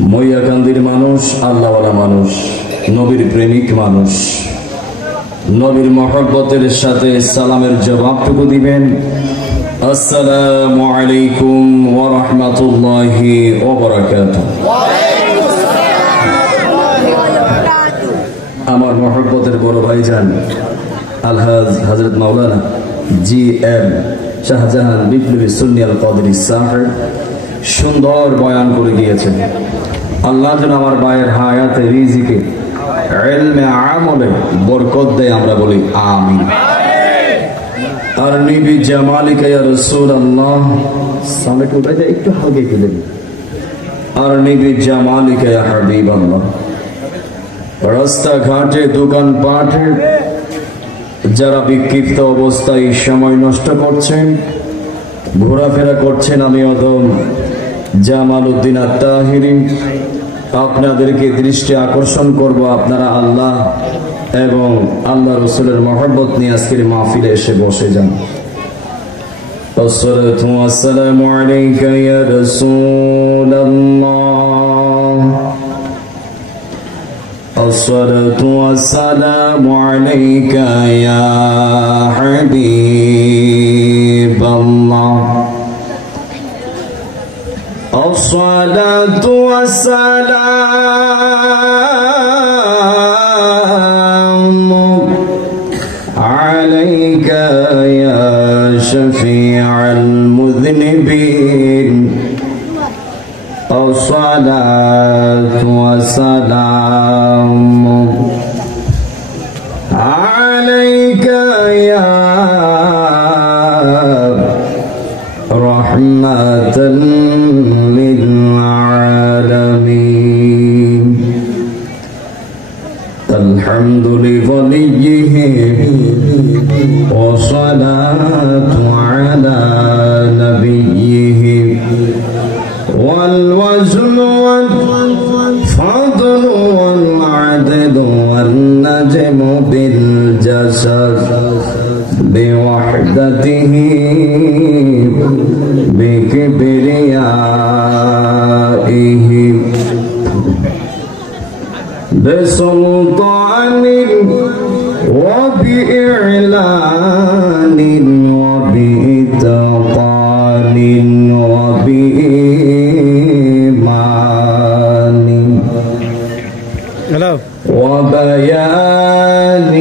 মইয়াকান্দির মানুষ আল্লাহওয়ালা মানুষ, নবীর প্রেমিক মানুষ। নবীর মহব্বতের সাথে সালামের জবাবটুকু দিবেন, আসসালামু আলাইকুম ওয়া রাহমাতুল্লাহি ওয়া বারাকাতুহু। আমার মহব্বতের বড় ভাইজান আলহাজ হযরত মাওলানা জি.এম. শাহজাহান বিপ্লবী সুন্নি আল কাদরি সাহেব সুন্দর বয়ান করে গিয়েছেন। আল্লাহ যেন আমার ভাইয়ের হায়াতে রিজিকে ইলমে আমলে বরকত দেয়, আমরা বলি আমিন। আর নবী জামালিকা ইয়া রাসূলুল্লাহ, সামনে উঠাইতে একটু হালকা একটু দেন। আর নবী জামালিকা ইয়া হাবিবাল্লাহ, রাস্তাঘাটে দোকান পাটে যারা বিক্ষিপ্ত অবস্থায় সময় নষ্ট করছেন, ঘোরাফেরা করছেন, আমি অদম জামালউদ্দিন আত-তাহিরি আপনাদেরকে দৃষ্টি আকর্ষণ করব, আপনারা আল্লাহ এবং আল্লাহ রাসূলের মহব্বত নিয়ে আজকের মাহফিলে এসে বসে যান। আসসালাতু ওয়াসসালামু আলাইকা ইয়া রাসূলুল্লাহ, আসসালাতু ওয়াসসালামু আলাইকা ইয়া হাবিবাল্লাহ, الصلاة والسلام عليك يا شفيع المذنبين، الصلاة والسلام عليك يا رحمة للعالمين، الحمد لوليه والصلاة على نبيه، والوزن والفضل والعدل والنجم بالجسد بوحدته بكبريائه بسلطان وبإعلان وبإتقان وبإيمان وبيان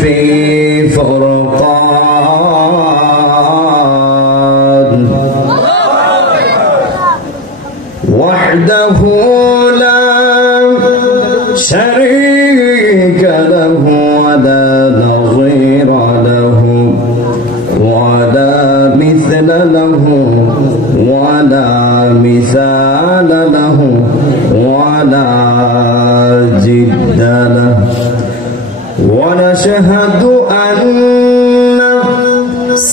في فرقان، وحده لا شريك له ولا نظير له ولا مثل له ولا مثال له ولا جد له، ونشهد أن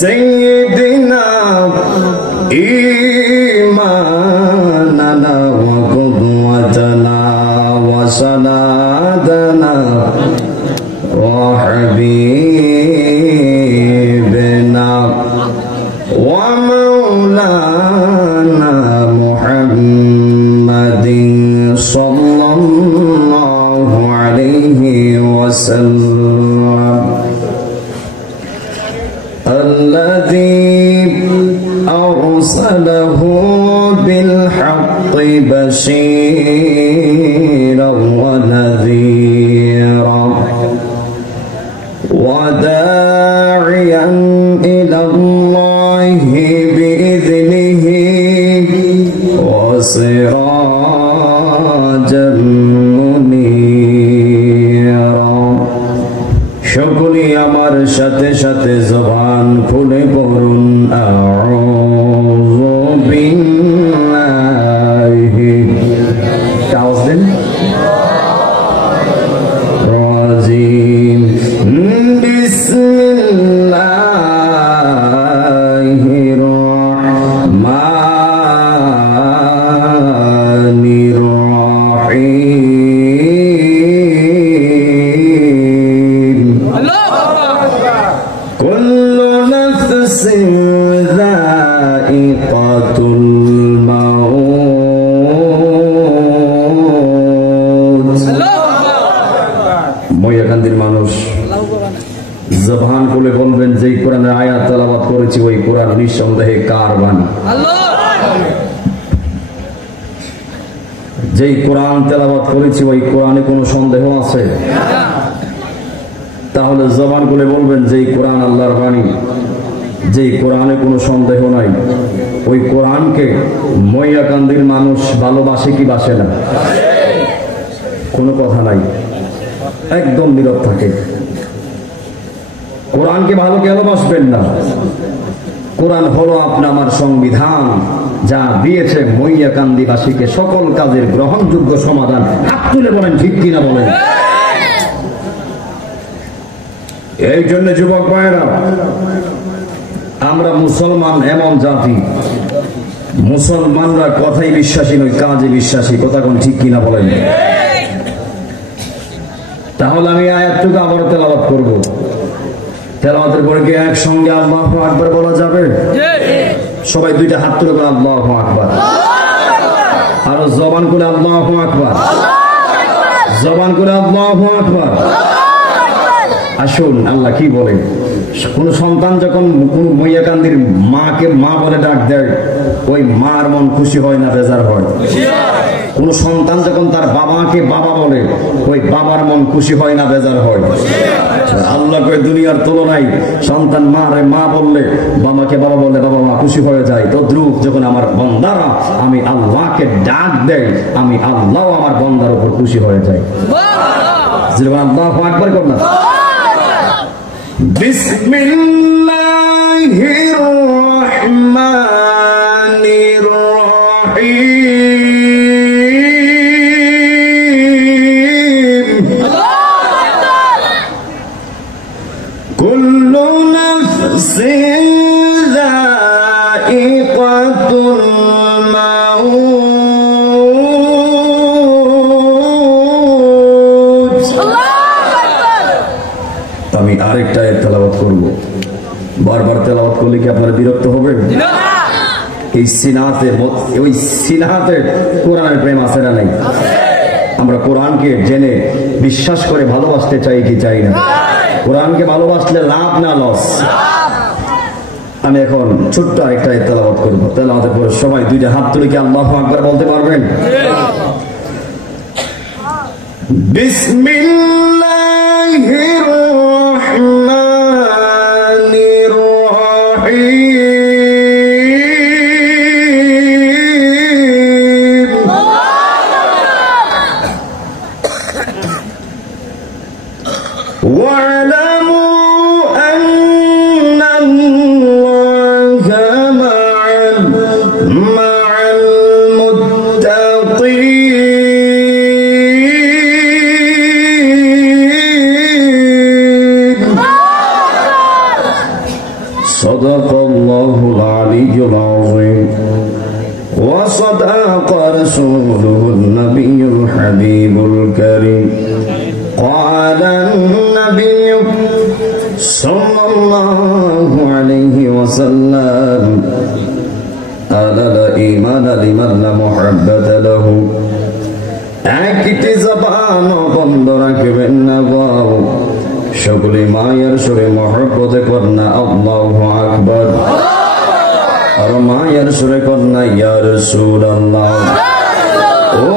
سيدنا إيماننا وقدوتنا وسندنا وحبيبنا ومولانا محمد صلى الله عليه وسلم، الذي أرسله بالحق بشيرا ونذيرا وداعيا إلى الله بإذنه وسراجا منيرا। সকলেই আমার সাথে সাথে জবান খুলে পড়ুন আউযু বিল্লাহি রাজিম, বিসমিল্লাহির রহমানির রহিম। কোরআনের আয়াত তেলাওয়াত করেছি ওই কোরআন নিঃসন্দেহে কার বাণী? যেই কোরআন তেলাওয়াত করেছি ওই কোরআনে কোনো সন্দেহ আছে? তাহলে জবান খুলে বলবেন যেই কোরআন আল্লাহর বাণী, যেই কোরআনে কোনো সন্দেহ নাই, ওই কোরআনকে মইয়াকান্দির মানুষ ভালোবাসে কি বাসে না? কোনো কথা নাই, একদম নীরব থাকে। কোরআনকে ভালো কেন বাসবেন না? কোরআন হলো আপনা আমার সংবিধান, যা দিয়েছে মইয়াকান্দিবাসীকে সকল কাজের গ্রহণযোগ্য সমাধান। হাত তুলে বলেন ঠিক কিনা বলেন। এই জন্য যুবক ভাইয়েরা, আমরা মুসলমান এমন জাতি, মুসলমানরা কথাই বিশ্বাসী নয়, কাজে বিশ্বাসী। কথা কোন ঠিক কিনা বলেন? তাহলে আমি আয়াতটুকু আবার তেলাওয়াত করব। তেলাওয়াতের পরে কি একসঙ্গে আল্লাহু আকবার বলা যাবে? সবাই দুইটা হাত তুলে বলেন আল্লাহু আকবার। আর জবান করে আল্লাহু আকবার, জবান করে আল্লাহু আকবার। আসুন আল্লাহ কি বলে। কোন সন্তান যখন কোন মইয়াকান্দির মাকে মা বলে ডাক দেয়, ওই মার মন খুশি হয় না বেজার হয়? কোন সন্তান যখন তার বাবাকে বাবা বলে, ওই বাবার মন খুশি হয় না বেজার হয়? আল্লাহ কই দুনিয়ার তুলনায় সন্তান মারে মা বললে, বাবাকে বাবা বললে বাবা মা খুশি হয়ে যায়। তদ্রূপ যখন আমার বান্দারা আমি আল্লাহকে ডাক দেয়, আমি আল্লাহ আমার বান্দার উপর খুশি হয়ে যায়। আল্লাহু আকবার করুন না। বিসমিল্লাহির রহমানির রহিম। কুল্লু নাফসিন যায়িকাতুল মাউত। আমি আরেকটা তেলাওয়াত করব। বারবার তেলাওয়াত করলে কি আপনারা বিরক্ত হবেন? এই সিনাতে, ওই সিনাতে কোরআনের প্রেম আছে না নাই? আমরা কোরআনকে জেনে বিশ্বাস করে ভালোবাসতে চাই কি চাই না? কোরআনকে ভালোবাসলে লাভ না লস? আমি এখন ছোট্ট আরেকটা তেলাওয়াত করব। তেলাওয়াতের পরে সবাই দুইটা হাত তুলে কি আল্লাহু আকবার বলতে পারবেন? বিসমিল্লাহির রহমানির রহিম। ওয়ালামু আন্নাল্লাহা মা'আল মুত্তাকিন। সাদাকাল্লাহুল আলিয়্যুল আযীম ওয়া সাদাকা রাসূলুহুন নাবিয়্যুল হাবিবুল কারীম। ক্বালান নাবিয়্যু সাল্লাল্লাহু আলাইহি ওয়াসাল্লাম আলাল ঈমান লিমান লা মুহাব্বাতা লাহু। একটি জবান বন্ধ রাখবেন না গো, সকলে মায়ের সুরে মহব্বতে করনা আল্লাহু আকবার। আর মায়ের সুরে করনা ইয়া রাসূলুল্লাহ। ও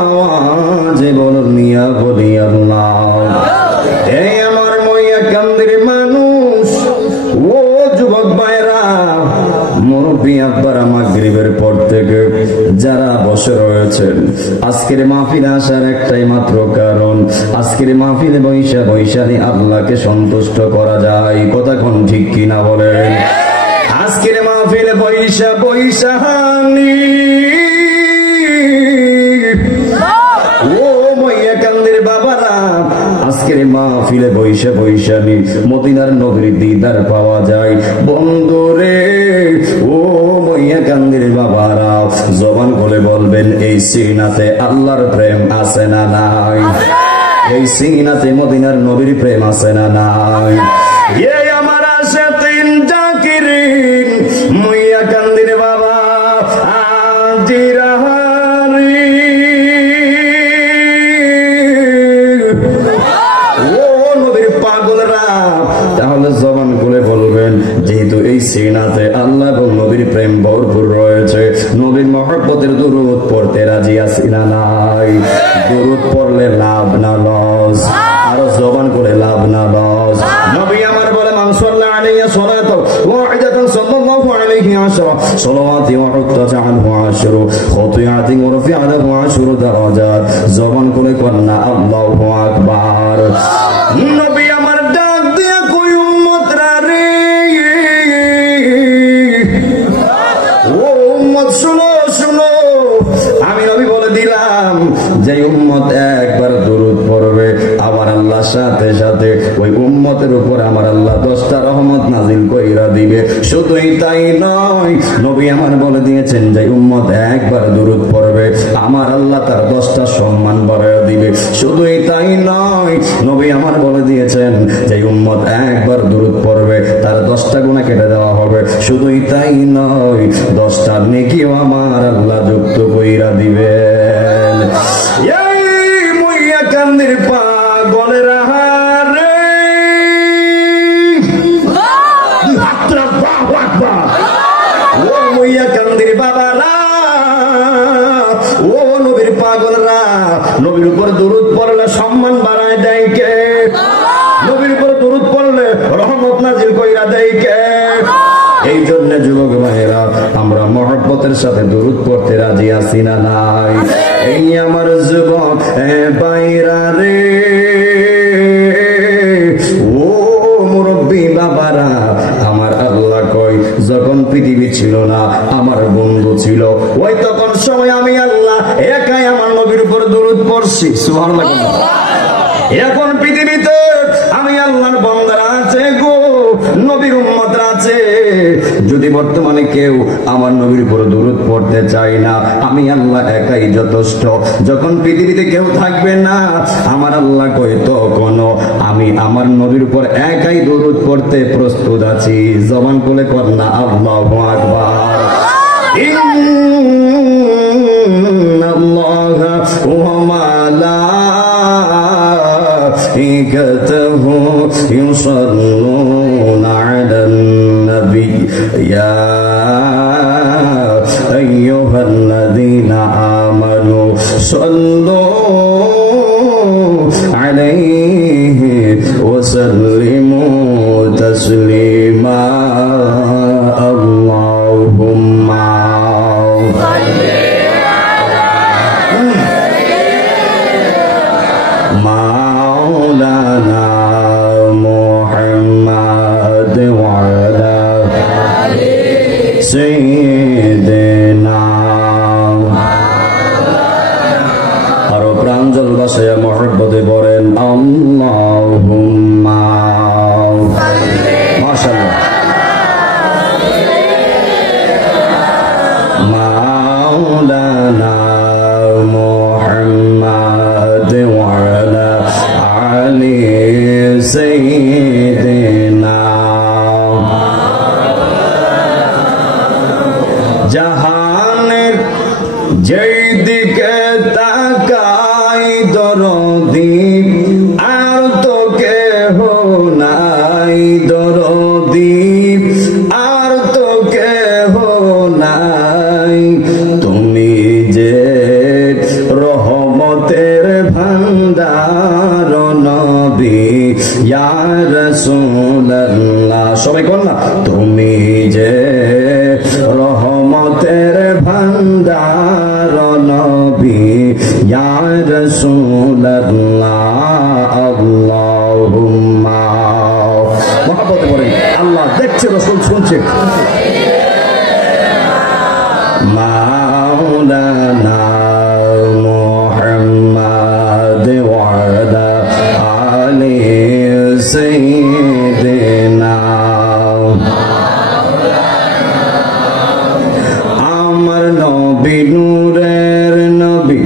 আওয়াজে বলুন ইয়া বলি আল্লাহ। এই আমার মইয়াকান্দির মানুষ, ও যুবক ভাইরা, মুরব্বী আব্বারা, মাগরিবের পর থেকে যারা বসে রয়েছেন, আজকের মাহফিলে আসার একটাই মাত্র কারণ, আজকের মাহফিলে বৈশাখী আল্লাহকে সন্তুষ্ট করা যায়। কথা কোন ঠিক কিনা বলেন? আজকের মাহফিলে বৈশাখী ও মইয়াকান্দির বাবারা, আজকের মাহফিলে বৈশাখী মদিনার নবীর দিদার পাওয়া যায়। বন্ধুরে ও মইয়াকান্দির বাবারা, জবান খুলে বলবেন এই সিনাতে আল্লাহর প্রেম আছে না নাই? এই সিনাতে মদিনার নবীর প্রেম আছে না নাই? এই আমার আশাতিন জাকিরিন মইয়াকান্দির বাবা আজিরাহারি, ও নবীর পাগলরা, তাহলে জবান খুলে বলবেন মহব্বতের দুরূদ পড়তে রাজি আছি না নাই? দুরূদ পড়লে লাভ না লস? আরো জবান করে লাভ না লস? নবী আমার বলে মান সাল্লা আলাইহি সালাতু ওয়াহিদাতান সাল্লাল্লাহু আলাইহি আশরা সালাওয়াতি ওয়া হুত্তাত আনহু আশরু খাতিয়াতিন ওয়া রাফি'a লাহু আশরু দারাজাত। জবান করে কন্না আল্লাহু আকবার। নবী আমার ডাক দিয়া কই উম্মতরা রে, ও উম্মত শুনো শুনো, আমি নবী বলে দিলাম যে উম্মত একবার দুরূদ পড়বে আমার আল্লাহর সাথে সাথে ওই উম্মতের উপর আমার আল্লাহ 10টা রহমত নাজিল কইরা দিবে। শুধুই তাই নয়, নবী আমার বলে দিয়েছেন যে উম্মত একবার দুরূদ পড়বে আমার আল্লাহ তার 10টা সম্মান বাড়ায় দিবে। শুধুই তাই নয়, নবী আমার বলে দিয়েছেন যে উম্মত একবার দুরূদ পড়বে তার 10টা গুনাহ কেটে দেওয়া হবে। শুধুই তাই নয়, 10টা নেকিও আমার আল্লাহ যুক্ত কইরা দিবেন। এই মুইয়া কান্দির পাগলেরা রে, ও মুইয়া কান্দির বাবারা, ও নবীর পাগলরা, নবীর উপর দুরূদ পড়লে সম্মান বাড়ায় দেয় কে? নবীর উপর দুরূদ পড়লে রহমত নাজিল কইরা দেয় কে? এই জন্য যুবক ভাইরা আমরা মহব্বতের সাথে দুরূদ পড়তে রাজি আছি না নাই? এই আমার যুবক ভাইরা রে, ও মুরব্বী বাবারা, আমার আল্লাহ কই যখন পৃথিবী ছিল না আমার বন্ধু ছিল, ওই তখন সময় আমি আল্লাহ একাই আমার নবীর উপর দুরূদ পড়ছি। সুবহানাল্লাহ। এখন পৃথিবীতে আমি আল্লাহর বান্দারা আছে গো, নবীর উম্মতরা আছে। যদি বর্তমানে কেউ আমার নবীর উপর দুরূদ পড়তে চায় না, আমি আল্লাহ একাই যথেষ্ট। যখন পৃথিবীতে কেউ থাকবে না আমার আল্লাহ কই তখন আমি আমার নবীর উপর একাই দুরূদ পড়তে প্রস্তুত আছি। জবান খুলে কর না আল্লাহু আকবার। ইন্নাল্লাহা ওয়া মালাইকাতাহু ইউসাল্লুনা আলান নবী ইয়া আইয়ুহাল্লাযীনা আমানু সাল্লু আলাইহি ওয়া সাল্লিমু তাসলিমা। আল্লাহুম্মা মাওলানা মুহাম্মদ ওয়া আলা আলি সাইয়্যিদিনা। আরো প্রাঞ্জল ভাষায় মহব্বতে পড়েন আল্লাহুম্মা। মাশাআল্লাহ। মাওলানা মুহাম্মদ ওয়া আলা আলি সাইয়্যিদিনা। জাহানের যেই দিকে তাকাই দরদি আর তো কেহ নাই, দরদি আর তো কেহ নাই। তুমি যে রহমতের ভান্ডার নবী ইয়া রাসূলুল্লাহ। সবাই কোন না, তুমি যে রহমতের ভান্ডার নবী ইয়া রাসূলুল্লাহ। আল্লাহুম্মা। মহব্বতে পড়েন, আল্লাহ দেখছে, রাসূল শুনছে। মাওলানা মুহাম্মদ ওয়া আলা আলি সাইয়্যিদিনা। আমার নবী নূরের নবী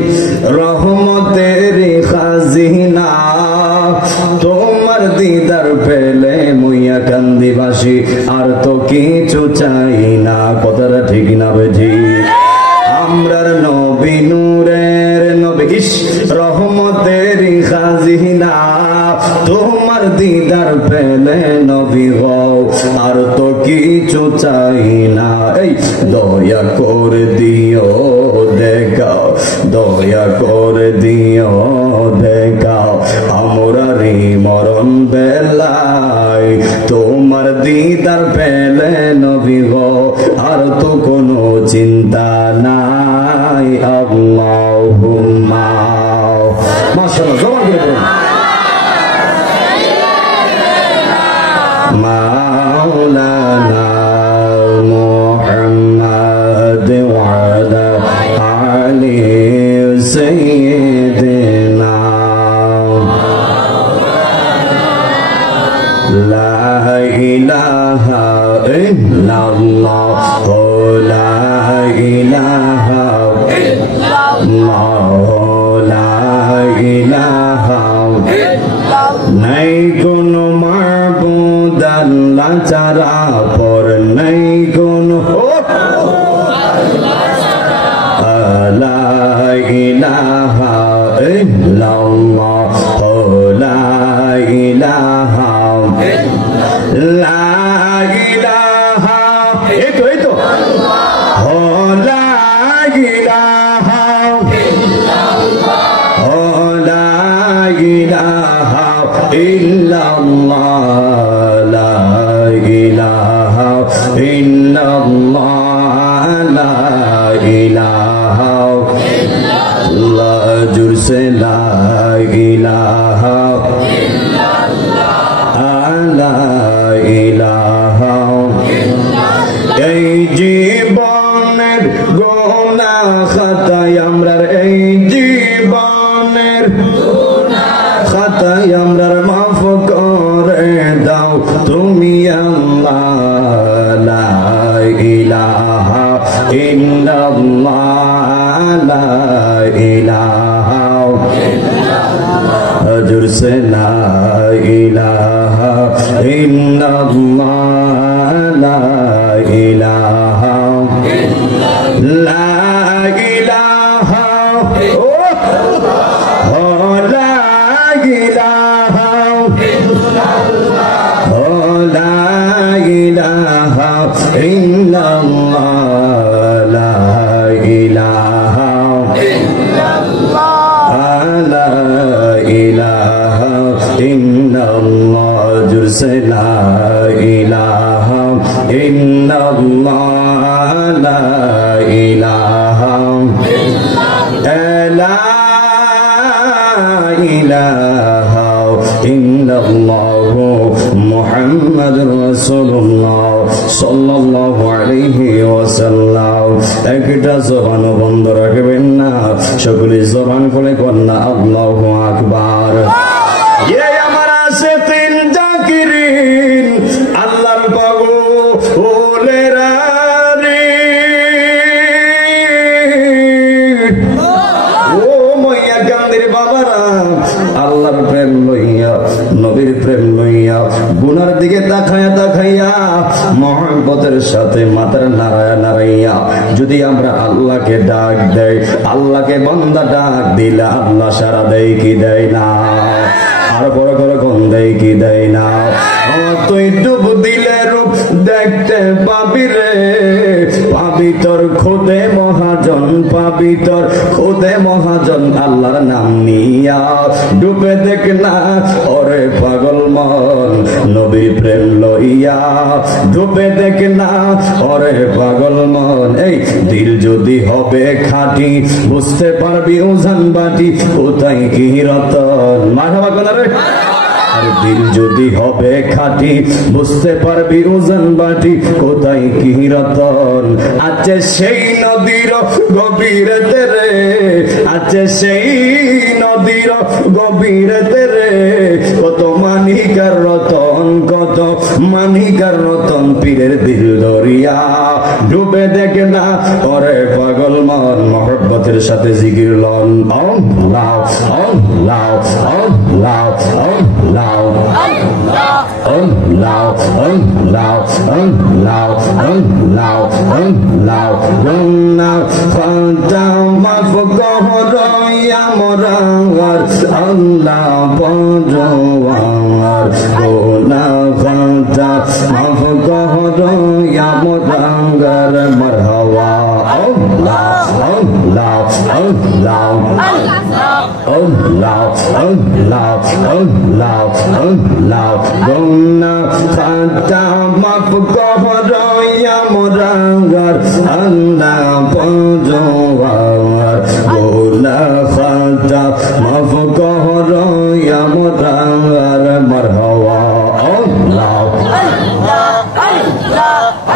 রহমতের খাজিনা, তোমার দিদার পেলে মুইয়া কান্দিবাসী আর তো কিছু চাই না। কথাটা ঠিক না বেঠি? আমরার নবী নূরের নবী রহমতের খাজিনা, তোমার দিদার পেলে নবী হও আর তো কিছু চাই না। এই দয়া করে দিও দয়া করে দিও দেখা আমরারি মরণ বেলায় তোমার দিদার পেলে নবী গো আর তো কোনো চিন্তা নাই আল্লাহুম্মা মাশাআল্লাহ জবান করে বলুন মাওলানা মুহাম্মদ ওয়া আলা আলি সাইয়্যিদিনা লা ইলাহা ইল্লাল্লাহ লা ইলাহা ইল্লাল্লাহ লা ইলাহা নাই কোনো মাবুদ আল্লাহ ছাড়া পর নাই কোনো লা ইলাহা ইল্লাল্লাহ লা ইলাহা লা ইলাহা এই তো লা ইলাহা লা ইলাহা ইল্লাল্লাহ লা ইলাহা ইল্লাল্লাহ লা ইলাহা ইল্লাল্লাহ জুরসে লা ইলাহা লা ইলাহা এই জীবনের গুনাহ খাতায় আমরার এই জীবনের খাতায় আমরার মাফ করে দাও তুমি আল্লাহ লা ইলাহা ইল্লাল্লাহ লা ইলাহা জুরসে লা ইলাহা ইল্লাল্লাহ লা ইলাহা লা ইলাহা লা ইলাহা লা ইলাহা ইল্লাল্লাহ লা ইলাহা লা ইলাহা ইল্লাল্লাহ জুরসে লা ইলাহা ইল্লাল্লাহ লা ইলাহা লা ইলাহা ইল্লাল্লাহ মুহাম্মাদুর রাসূলুল্লাহ সাল্লাল্লাহু আলাইহি ওয়াসাল্লাম একটা জবান বন্ধ রাখবেন না সকলে জবান খুলে কন্যা আল্লাহু আকবার ইয়ে আমার আশিকিন জাকিরিন আল্লাহর পাগলেরা রে ও মাইয়া কান্দির বাবারা আল্লাহর প্রেম লইয়া নবীর প্রেম লইয়া গুনার দিকে তাকাইয়া মহব্বতের সাথে মাথার নাড়াইয়া যদি আমরা আল্লাহকে ডাক দেই আল্লাহকে বান্দা ডাক দিলে আল্লাহ সারা দেয় কি দেয় না আর বড় করে কোন দেয় কি দেয় না তুই ডুব দিলে রূপ দেখতে পাবি রে পাবি তোর খোদে মহাজন পাবি তোর খোদে মহাজন আল্লাহর নাম নিয়া ডুবে দেখ না ওরে পাগল মন নবী প্রেম লইয়া ডুবে দেখ না ওরে পাগল মন এই দিল যদি হবে খাঁটি বুঝতে পারবি ওজন বাটি কোথায় কি রতন মাথাবা কোন রে দিল যদি হবে খাঁটি বুঝতে পারবি ওজন বাটি কোথায় কি রতন আছে সেই নদীর গভীরতে রে আছে সেই নদীর গভীরতে রে কত মানিকার রতন কত মানিকার রতন পীরের দিল দরিয়া ডুবে দেখে না ওরে পাগল মন মহব্বতের সাথে জিকির loan Allah Allah Allah Allah Allah, Allah, Allah, Allah, Allah, Allah, Fanta mafkohro ya morar, Allah bodwar, Allah Fanta mafkohro ya morar marhawa, Allah, Allah, Allah, Allah, Allah, Allah, Allah, guna khata maf kohroya morangar, Allah ponjogar, guna khata maf kohroya morangar, marhawa, Allah, Allah,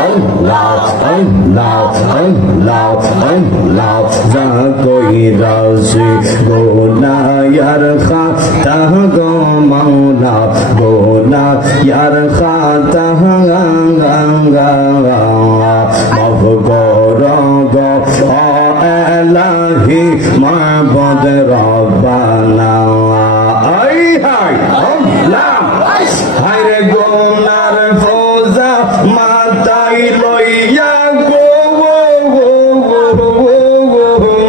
Allah, Allah, Allah, Allah, za koi razi guna yar khata go maula, guna yar khata maf korogo Ilahi ma'bud Rabbana. Ay hay Allah, hay re gunar foza matai loya go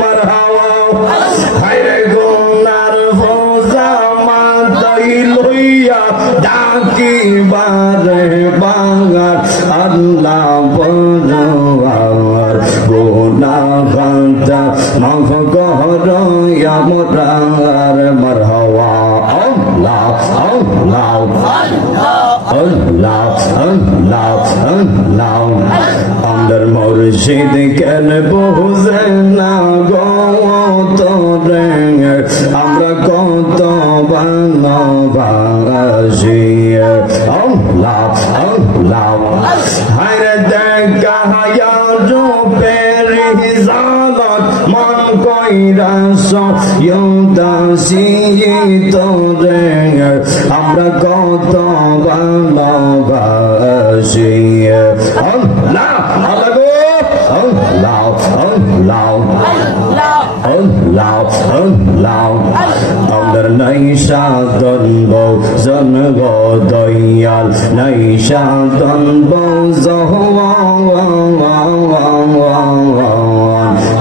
marhawa, hay re gunar foza matai loya daki bare bangar Allah bonwar guna khanta maf kohroya morangar marhawa. Allah, Allah, Allah, Allah, Allah, under Murshid can bozna go tore amra koto banavaji. Allah, Allah, hayre deka ya jo peri zalat man koira so yodasi tore amra koto banavaji. Allah, Allah, Allah, Allah, Allah, under Naisha Dunbo, Zanago Doyal, Naisha Dunbo, Zohan,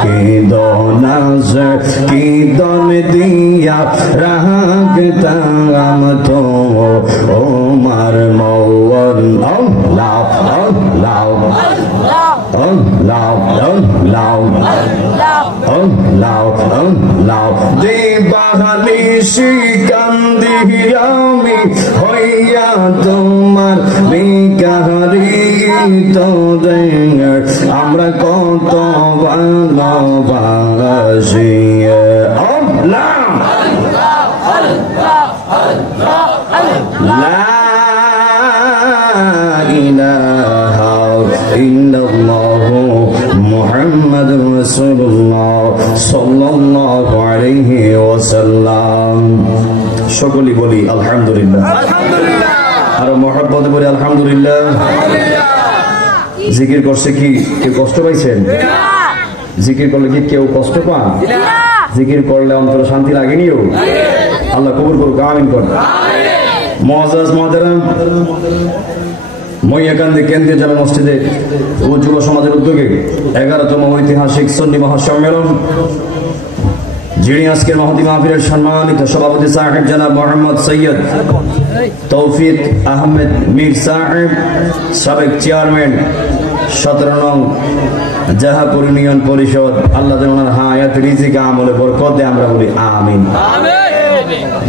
Kidon Nazar, Kidon Dia, Rahagtam to Omar Mowan, Allah, Allah, Allah, Allah, Allah, de bahani shikandi yami hoya tomar mikahari to denger amra koto bhalobasi. Allah, la ilaha illallah Muhammadur Rasulullah sallallahu alayhi wa sallam. সকলেই বলি আলহামদুলিল্লাহ, আর মহব্বতে বলি আলহামদুলিল্লাহ। জিকির করছে কি কেউ কষ্ট পাইছেন? জিকির করলে কি কেউ কষ্ট পান? জিকির করলে অন্তরে শান্তি লাগেনিও? আল্লাহ কবুল করুক, আমিন করুন। মুআজ্জাজ মুহতারাম, মহিয়াকান্দি কেন্দ্রীয় জামে মসজিদে ও যুব সমাজের উদ্যোগে 11তম ঐতিহাসিক সুন্নি মহাসম্মেলন, যিনি আজকের মাহফিল মাহফিলের সম্মানিত সভাপতি সাহেব জনাব মোহাম্মদ সৈয়দ তৌফিক আহমেদ মীর সাহেব, সাবেক চেয়ারম্যান 17 নং জাহাপুর ইউনিয়ন পরিষদ, আল্লাহ যেন ওনার হায়াত রিজিক আমলে বরকত দেয়, আমরা বলি আমিন।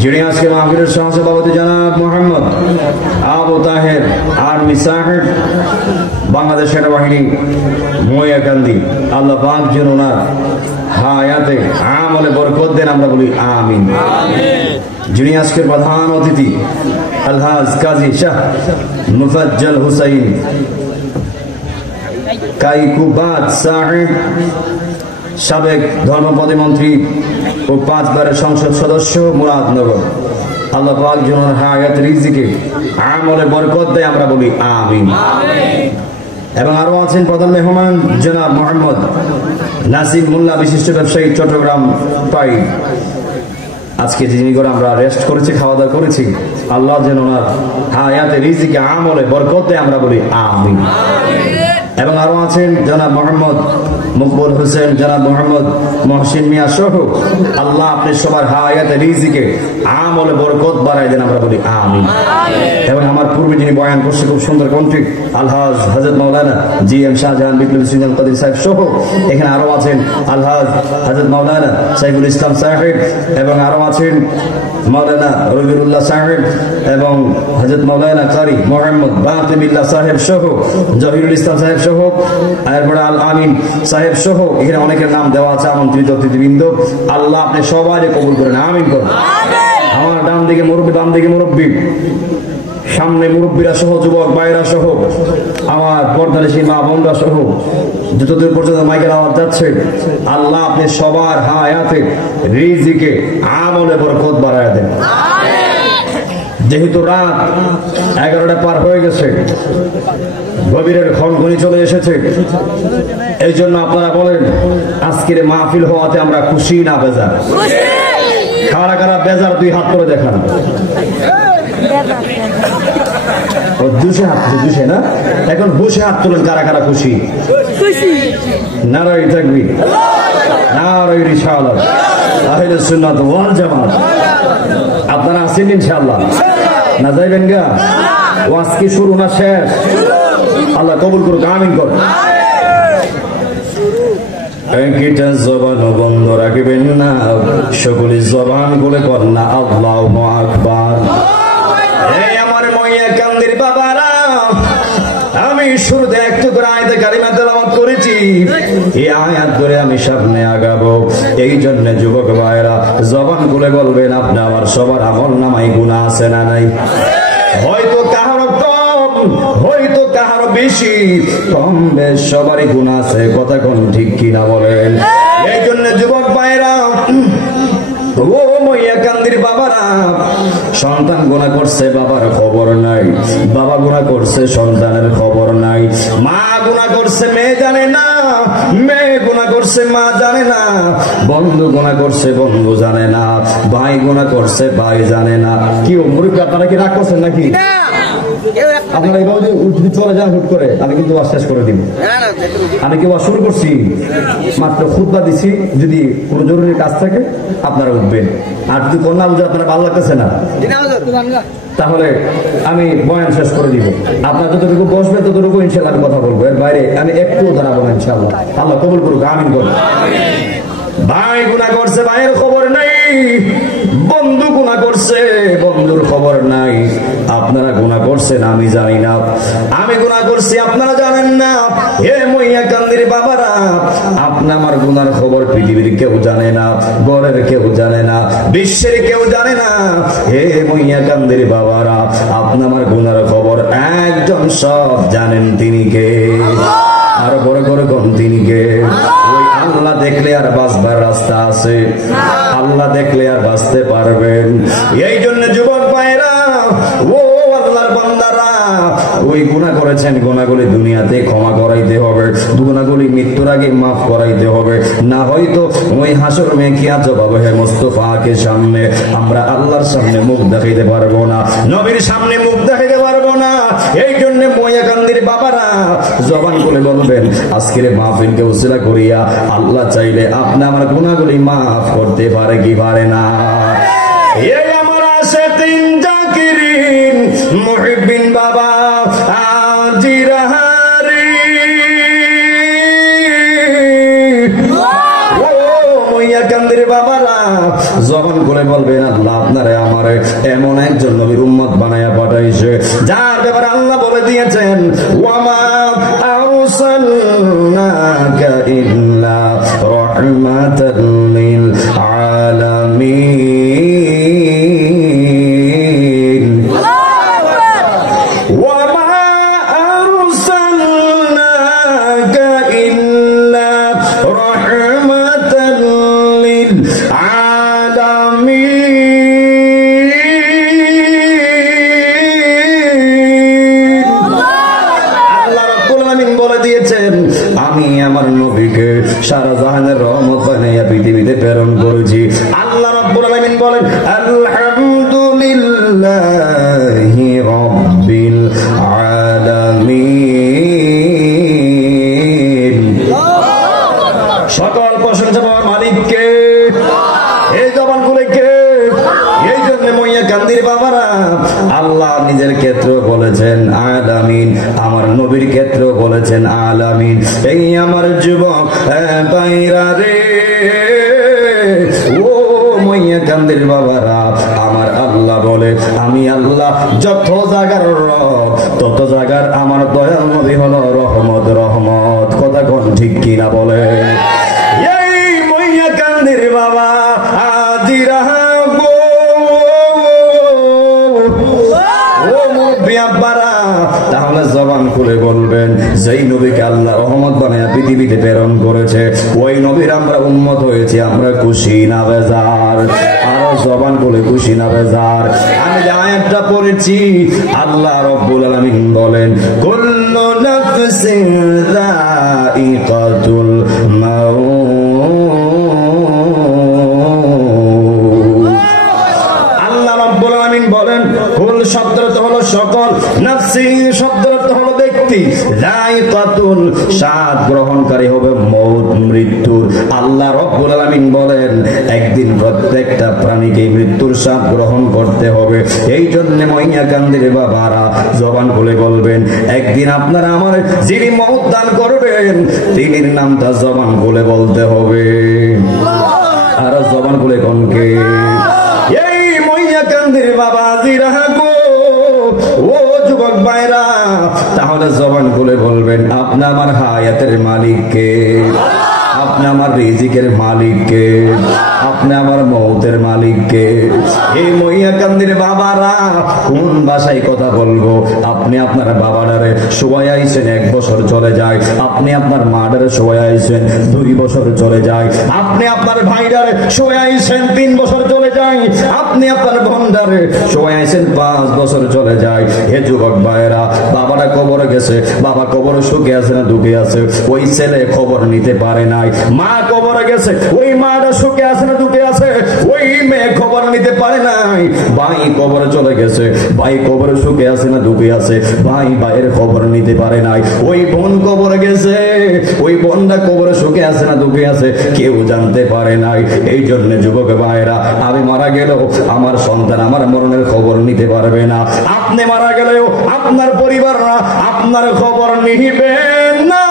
যিনি আজকে মাহফিলের সহসভাপতি জনাব মোহাম্মদ আবু তাহের আর্মি সাহেব, বাংলাদেশ সেনাবাহিনী মহিয়াকান্দি, আল্লাহ পাক যেন ওনার হায়াতে আমলে বরকত দেন, আমরা বলি আমিন। যিনি আজকের প্রধান অতিথি আলহাজ কাজী শাহ মুফাজ্জল হুসাইন কাইকুবাদ সাহেব, সাবেক ধর্ম প্রতিমন্ত্রী ও 5 বারের সংসদ সদস্য মুরাদনগর, আল্লাহ পাক যেন হায়াত রিজিকে আমলে বরকত দেয়, আমরা বলি আমিন। এবং আরো আছেন প্রধান মেহমান জনাব মোহাম্মদ নাসিম মোল্লা, বিশিষ্ট ব্যবসায়ী, চট্টগ্রাম পাই। আজকে যিনি করে আমরা রেস্ট করেছি, খাওয়া দাওয়া করেছি, আল্লাহ যেন ওনার হায়াতে রিজিকে আমলে বরকত দেয়, আমরা বলি আমিন। এবং আরো আছেন জনাব মোহাম্মদ মকবুল হোসেন, জনাব মোহাম্মদ মহসিন মিয়া সহ আল্লাহ আপনি সবার হায়াতে রিজিকে আমলে বরকত বাড়াই দেন, আমরা বলি আমিন। এবং আমার পূর্বে যিনি বয়ান করছে খুব সুন্দর কণ্ঠে আলহাজ হযরত মাওলানা জি এম শাহজাহান বিপ্লবী সুলতান কাদের সাহেব সহ এখানে আরো আছেন আলহাজ হযরত মাওলানা সাইফুল ইসলাম সাহেব, এবং আরো আছেন মাওলানা রবিউল্লাহ সাহেব এবং হযরত মাওলানা কারি মোহাম্মদ বাতিমিল্লাহ সাহেব সহ জহিরুল ইসলাম সাহেব সহ এরপরে আল আমিন সাহেব সহ এখানে অনেকের নাম দেওয়া আছে আমন্ত্রিত অতিথিবৃন্দ। আল্লাহ আপনি সবাই কবুল করেন, আমিন করেন। আমার ডান দিকে মুরব্বী, বাম দিকে মুরব্বী, সামনে মুরব্বীরা সহ যুবক ভাইরা সহ আমার পর্দারেশী মা বোনরা সহ যতদূর পর্যন্ত মাইকের আওয়াজ যাচ্ছে, আল্লাহ আপনি সবার হায়াতে রিজিকে আমলে বরকত বাড়ায় দেন। যেহেতু রাত 11টা পার হয়ে গেছে, গভীরের ক্ষণঘনি চলে এসেছে, এই জন্য আপনারা বলেন আজকের মাহফিল হওয়াতে আমরা খুশি না বেজার? কারা কারা বেজার দুই হাত করে দেখান। দুশে হাত, দুশে না, এখন বসে হাত তোলেন কারা কারা খুশি। নারাই তাকবীর, নারাই রিসালাত, আহলে সুন্নাত ওয়াল জামাত। আপনারা আছেন ইনশাআল্লাহ? না যাইবেন গা? ওয়াজ কি শুরু না শেষ? আল্লাহ কবুল করুক, আমিন করুন। একটা জবান বন্ধ রাখবেন না, সকলে জবান বলে কন্যা আল্লাহু আকবার। এই আমার মইয়া কান্দির বাবারা, আমি শুরুতে একটু করে আয়াতে কারিমা তেলাওয়াত করেছি, এই আয়াত ধরে আমি সামনে আগাবো। এই জন্য যুবক ভাইরা জবান খুলে বলবেন আপনি আমার সবার আমল নামায় গুনাহ আছে না নাই? হয়তো কারো কম, হয়তো কারো বেশি, কম বেশ সবারই গুনাহ আছে, কথা কোন ঠিক কিনা বলেন? এই জন্য যুবক ভাইরা, ও মইয়া কান্দির বাবারা, সন্তান গুনাহ করছে বাবার খবর নাই, বাবা গুনাহ করছে সন্তানের খবর নাই, মা গুনাহ করছে মেয়ে জানে না, মেয়ে গুনাহ করছে মা জানে না, বন্ধু গুনাহ করছে বন্ধু জানে না, ভাই গুনাহ করছে ভাই জানে না। কি মুরুখ আপনারা কি রাগ করছেন নাকি? আপনারা এইভাবে চলে যান হুট করে, আমি কিন্তু শেষ করে দিব। আমি কি শুরু করছি, মাত্র খুতবা দিছি, যদি কোনো জরুরি কাজ থাকে আপনারা উঠবেন, আর যদি কন্যা বুঝে আপনারা ভালো লাগতেছে না তাহলে আমি বয়ান শেষ করে দিব। আপনার যতটুকু বসবে ততটুকু ইনশাআল্লাহ কথা বলবো, এর বাইরে আমি একটু দাঁড়াবো না ইনশাআল্লাহ। আল্লাহ কবুল করুক, আমিন করুন। ভাই গুনাহ করছে ভাইয়ের খবর নাই, বন্ধু গুনাহ করছে বন্ধুর খবর নাই, আপনারা গুনাহ করছেন আমি জানি না, আমি গুনাহ করছি আপনারা জানেন না। হে মইয়া কান্দির বাবারা, আপনি আমার গুনার খবর পৃথিবীর কেউ জানে না, ঘরের কেউ জানে না, বিশ্বের কেউ জানে না। হে মইয়া কান্দির বাবারা, আপনি আমার গুনার খবর একজন সব জানেন, তিনি কে? আর বড় করে কোন তিনি কে? ওই আল্লাহ দেখলে আর বাঁচবার রাস্তা আছে, আল্লাহ দেখলে আর বাঁচতে পারবেন। এই জন্য যুবক ভাইরা, ও আল্লাহর বান্দারা, ওই গুনাহ করেছেন, গুনাহগুলি দুনিয়াতে ক্ষমা করাইতে হবে, গুনাহগুলি মৃত্যুর আগে মাফ করাইতে হবে, না হয়তো ওই হাসর মেকিয়া জবাব হে মুস্তাফাকে সামনে আমরা আল্লাহর সামনে মুখ দেখাইতে পারবো না, নবীর সামনে মুখ দেখাইতে পারবো না। এই জন্য মইয়া কান্দির বাবারা জবান খুলে বলবেন আজকের মাহফিলকে উসিলা করিয়া আল্লাহ চাইলে আপনি আমার গুনাহগুলি মাফ করতে পারে কি পারে না? এই আমার আশিকিন জাকিরিন মুহিব্বিন বাবা আজিরাহারি, ও মইয়া কান্দির বাবারা জবান করে বলবেন আল্লাহ আপনারে আমারে এমন একজন নবীর উম্মত বানায়া পাঠাইছে যার ব্যাপারে আল্লাহ বলে দিয়েছেন ওয়ামা আরসালনাকা ইল্লা রাহমাতাল লিল আলামিন, ওয়ামা আরসালনাকা ইল্লা রাহমাতাল লিল আলামিন। আমি আমার নবীকে সারা জাহানের রহমত বানাইয়া পৃথিবীতে প্রেরণ করেছি। আল্লাহ রাব্বুল আলামিন বলেন আলহামদুলিল্লাহি রাব্বিল আলামিন। নিজের ক্ষেত্রেও বলেছেন আলামিন, আমার নবীর ক্ষেত্রেও বলেছেন আলামিন। এই আমার যুবক ভাইরা রে, ও মইয়া কান্দির বাবারা, আমার আল্লাহ বলে আমি আল্লাহ যত জায়গার রব তত জায়গার আমার দয়াল নবী হলো রহমত রহমত। কথা কোন ঠিক কিনা বলে? এই মইয়া কান্দির বাবা আজিরা গো, ও মুরব্বি আব্বারা, তাহলে জবান খুলে বলবেন যেই নবীকে আল্লাহ রহমত বানায়া পৃথিবীতে প্রেরণ করেছে ওই নবীর আমরা উম্মত হয়েছি, আমরা খুশি না বেজার? আরো জবান খুলে খুশি না বেজার? আমি যে আয়াতটা পড়েছি, আল্লাহ রাব্বুল আলামিন বলেন কুল্লু নাফসিন যায়িকাতুল মাউত। আল্লাহ রাব্বুল আলামিন বলেন কুল শব্দটা হলো সকল, নাফসি শব্দটা হলো ব্যক্তি, যায়িকাতুল স্বাদ গ্রহণকারী হবে মৌত মৃত্যুর। আল্লাহ রাব্বুল আলামিন বলেন একদিন প্রত্যেকটা প্রাণীকে মৃত্যুর স্বাদ গ্রহণ করতে হবে। এই জন্য মইয়া কান্দির বাবারা জবান খুলে বলবেন একদিন আপনারা আমার যিনি মৌত দান করবেন তিনির নামটা জবান খুলে বলতে হবে। আর জবান খুলে কোনকে? এই মইয়া কান্দির বাবা জিরা গো, ও যুবক ভাইরা, তাহলে জবান খুলে বলবেন আপনি আমার হায়াতের মালিককে, আপনি আমার রিজিকের মালিককে, আপনি আমার মৌতের মালিককে। এই মইয়া কান্দির বাবারা কোন ভাষায় কথা বলবো? আপনি আপনার বাবাডারে শোয়াই আইছেন 1 বছর চলে যায়, আপনি আপনার মাডারে শোয়াই আইছেন 2 বছর চলে যায়, আপনি আপনার ভাইডারে শোয়াই আইছেন 3 বছর চলে যায়, আপনি আপনার বোনডারে শোয়াই আইছেন 5 বছর চলে যায়। হে যুবক ভাইরা, বাবারা কবরে গেছে, বাবা কবরে সুখে আছে না দুঃখে আছে? ওই ছেলে খবর নিতে পারে নাই। মা কবরে গেছে, ওই মাটা সুখে আছে না দুঃখে আছে? ওই মেয়ে খবর নিতে পারে নাই। ভাই কবরে চলে গেছে, ভাই কবরে সুখে আছে না দুঃখে আছে? ভাই ভাইয়ের খবর নিতে পারে নাই। ওই বোন কবরে গেছে, ওই বোনটা কবরে সুখে আছে না দুঃখে আছে? কেউ জানতে পারে নাই। এই জন্য যুবক ভাইরা, আমি মারা গেলেও আমার সন্তান আমার মরণের খবর নিতে পারবে না। আপনি মারা গেলেও আপনার পরিবাররা আপনার খবর নিবে না।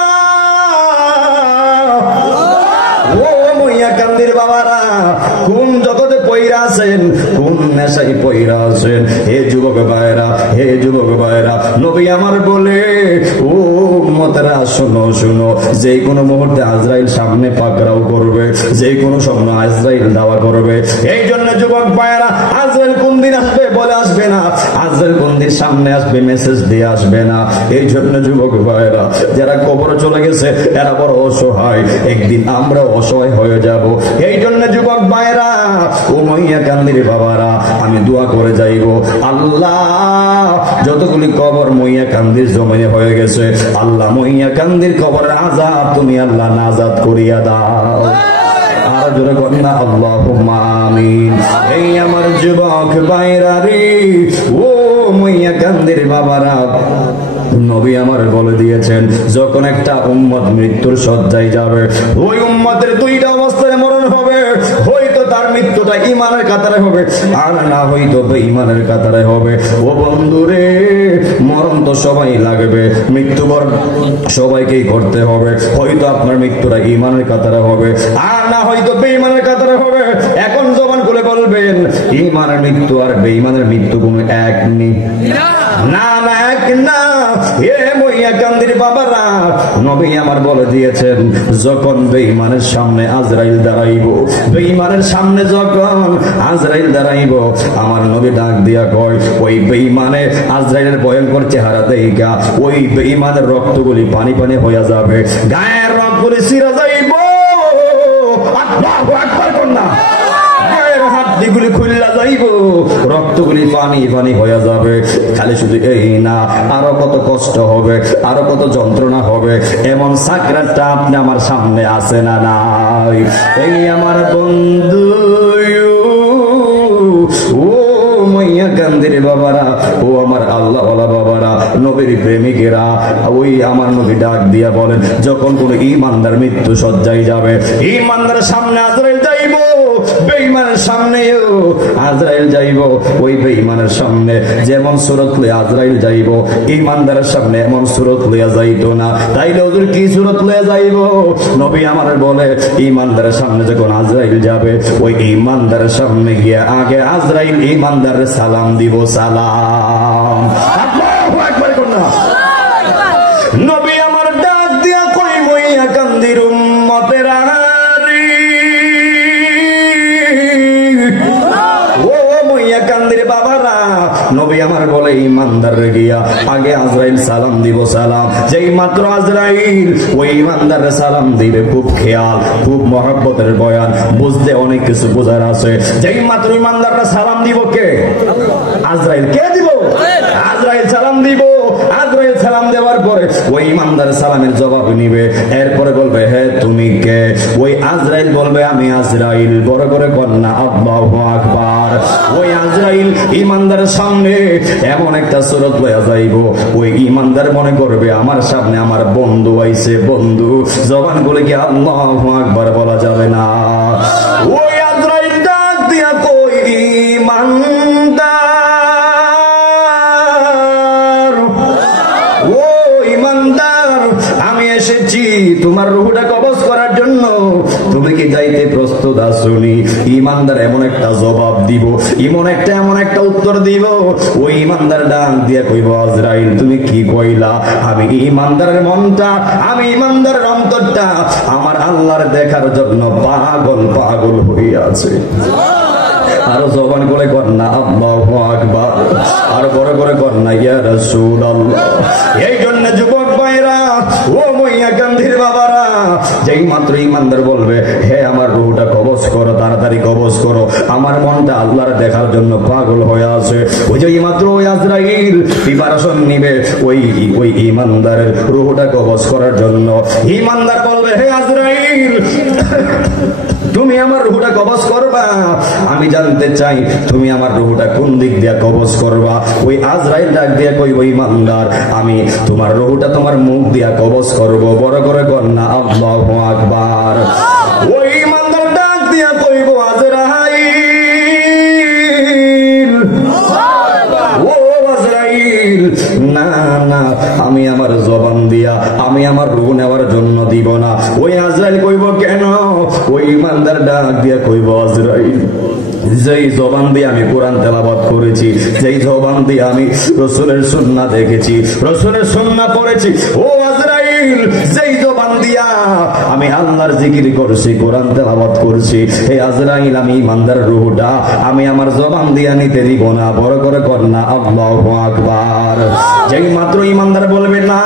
ও মইয়া কান্দির বাবারা, কোন জগতে পইরা আছেন, কোন নেশায় পইরা আছেন? হে যুবক ভাইরা, হে যুবক ভাইরা, নবী আমার বলে ও উম্মতেরা শোনো শোনো, যে কোনো মুহূর্তে আজরাইল সামনে পাকড়াও করবে, যে কোনো সময় আজরাইল দাওয়া করবে। এই জন্য যুবক ভাইরা, আজরাইল কোন দিন আসবে বলে আসবে না, আজরাইল কোন দিন সামনে আসবে মেসেজ দিয়ে আসবে না। এই জন্য যুবক ভাইরা, যারা কবরে চলে গেছে এরা বড় অসহায়, একদিন আমরা অসহায় হয়ে যাব। এই জন্য যুবক ভাইরা, ও মইয়া কান্দির বাবারা, আমি দোয়া করে যাইব, আল্লাহ যতগুলি কবর মইয়া কান্দির জমিনে হয়ে গেছে, আল্লাহ মইয়া কান্দির কবরের আযাব তুমি আল্লাহ নাজাত করিয়া দাও। আর জোরে কন্যা আল্লাহুম্মা আমিন। এই আমার যুবক ভাইরা রে, ও মইয়া কান্দির বাবারা, নবী আমার বলে দিয়েছেন যখন একটা উম্মত মৃত্যুর শয্যায় যাবে, ওই উম্মতের 2টা অবস্থায় মরণ হবে। হয়তো তার মৃত্যুটা ঈমানের কাতারে হবে, আর না হয়তো বেঈমানের কাতারে হবে। ও বন্ধুরে, মরণ তো সবাই লাগবে, মৃত্যুবরণ সবাইকেই করতে হবে। হয়তো আপনার মৃত্যুটা ঈমানের কাতারে হবে, আর না হয়তো বেঈমানের কাতারে হবে। এখন জবান খুলে বলবেন ঈমানের মৃত্যু আর বেঈমানের মৃত্যু কোনো এক নেই। না না, এক না। হে মইয়া কান্দির বাবারা, নবী আমার বলে দিয়েছেন যখন বেঈমানের সামনে আজরাইল দাঁড়াইব, বেঈমানের সামনে যখন আজরাইল দাঁড়াইব, আমার নবী ডাক দিয়া কয় ওই বেঈমানে আজরাইলের ভয়ঙ্কর চেহারা দেইখা ওই বেঈমানের রক্তগুলি পানি পানি হইয়া যাবে, গায়ের রক্তগুলি ছিঁড়া যাইব। আল্লাহু আকবার কন্যা, হাড্ডিগুলি খুললা যাইব, রক্তগুলি পানি পানি হয়ে যাবে। খালি শুধু এই না, আরো কত কষ্ট হবে, আরো কত যন্ত্রণা হবে। এমন সাকরাতটা আপনি আমার সামনে আছে না নাই? এই আমার বন্ধু, ও মইয়া কান্দির বাবারা, ও আমার আল্লাহ ওয়ালা বাবারা, নবীর প্রেমিকেরা, ওই আমার নবী ডাক দিয়া বলেন যখন কোন ঈমানদার মৃত্যু শয্যায় যাবে, ঈমানদারের সামনে আজরাইল যাইব, বেঈমানের সামনেও আজরাইল যাইব ওই বেঈমানের সামনে যেমন সুরত লইয়া আজরাইল যাইব ঈমানদারের সামনে এমন সুরত লইয়া যাইতো না। তাইলে হুজুর কি সুরত লইয়া যাইব? নবী আমার বলে ঈমানদারের সামনে যখন আজরাইল যাবে ওই ঈমানদারের সামনে গিয়ে আগে আজরাইল ঈমানদারের সালাম দিব। সালাম, আল্লাহু আকবার কন্যা। নবী আমার ডাক দিয়া কই মইয়া কান্দির উম্মতেরা বাবারা, নবী আমার বলে ঈমানদার গিয়া আগে আজরাইল সালাম দিব। সালাম যেই মাত্র আজরাইল ওই ঈমানদার সালাম দিবে, খুব খেয়াল খুব মহব্বতের বয়ান, বুঝতে অনেক কিছু বোঝার আছে। যেই মাত্র ঈমানদাররা সালাম দিব, কে? আজরাইল। কে দিব? আজরাইল সালাম দিব। আজরাইল সালাম দেওয়ার পরে ওই ঈমানদার সালামের জবাব নিবে, এরপরে বলবে হে তুমি কে? ওই আজরাইল বলবে আমি আজরাইল। বড় করে কন্যা আল্লাহু আকবার। ওই আজরাইল ঈমানদারের সামনে এমন একটা সুরত লইয়া যাইব, ওই ঈমানদার মনে করবে আমার সামনে আমার বন্ধু আইছে। বন্ধু জবান বলে কি আল্লাহু আকবার বলা যাবে না। ওই আজরাইল ডাক দিয়া কই ঈমানদার, ও ঈমানদার আমি এসেছি তোমার রূহটা কবজ করার জন্য, তুমি কি যাইতে প্রস্তুত আছোনি? ঈমানদার এমন একটা জবাব দিব, এমন একটা উত্তর দিব, ওই ঈমানদার ডাক দিয়া কইব আজরাইল তুমি কি কইলা? আমি ঈমানদারের মনটা, আমি ঈমানদারের অন্তরটা আমার আল্লাহর দেখার জন্য পাগল পাগল হয়ে আছে। আরো জবান করে কন্যা আল্লাহু আকবার, আর বড় করে কন্যা ইয়া রাসূলুল্লাহ। এই জন্য যুবক ভাইরা, ও মইয়া গান্ধীর বাবারা, যেই মাত্র ঈমানদার বলবে হে আমার রূহটা কবজ করো, তাড়াতাড়ি কবজ করো, আমার মনটা আল্লাহর দেখার জন্য পাগল হয়ে আছে, ওই যে মাত্র ওই আজরাইল প্রিপারেশন নিবে ওই ঈমানদারের রূহটা কবজ করার জন্য। ঈমানদার বলবে হে আজরাইল তুমি আমার রূহটা কবজ করবা, আমি জানতে চাই তুমি আমার রূহটা কোন দিক দিয়া কবজ করবা। ওই আজরাইল ডাক দিয়া কইব ঈমানদার আমি তোমার রূহটা তোমার মুখ দিয়া কবজ করব। বড় করে কন্যা আল্লাহু আকবার। ওই ঈমানদার ডাক দিয়া কইব আজরাইল, ও আজরাইল না না আমি আমার জবান দিয়া আমি আমার রূহ নেওয়ার জন্য দিব না। ওই আজরাইল কইব কেন? ওই ঈমানদার ডাক দিয়া কইব আজরাইল যেই জবান দিয়ে আমি কোরআন তেলাওয়াত করেছি, যেই জবান দিয়ে আমি রাসূলের সুন্নাহ দেখেছি, রাসূলের সুন্নাহ পড়েছি, ও আজরাইল যেই জবান দিয়া আমি আল্লাহর জিকির করছি, কোরআন তেলাওয়াত করছি, হে আজরাইল আমি ঈমানদারের রূহটা আমি আমার জবান দিয়া নিতে দিব না। বড় করে কন্যা আল্লাহু আকবার। যেই মাত্র ঈমানদার বলবে না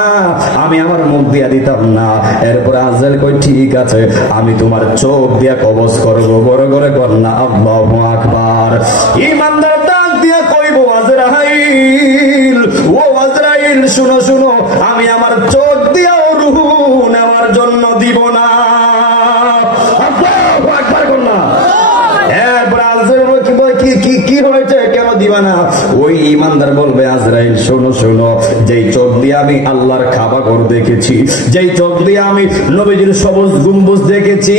আমি আমার মুখ দিয়া দিতাম না, এরপর আজরাইল কই ঠিক আছে আমি তোমার চোখ দিয়া কবজ করব। বড় করে কন্যা আল্লাহু আকবার। ঈমানদার ডাক দিয়া কইব আজরাইল, ও আজরাইল শুনো শুনো আমি আমার চোখ দিয়াও রূহ নেওয়ার জন্য দিব না। আল্লাহু আকবার কন্যা। এরপর আজরাইল কি হয়েছে কেন দিবা না? ওই ঈমানদার বলবে আজরাইল শোনো শোনো, যেই চোখ দিয়ে আমি আল্লাহর কাবা ঘর দেখেছি, যেই চোখ দিয়ে আমি নবীজির সবুজ গম্বুজ দেখেছি,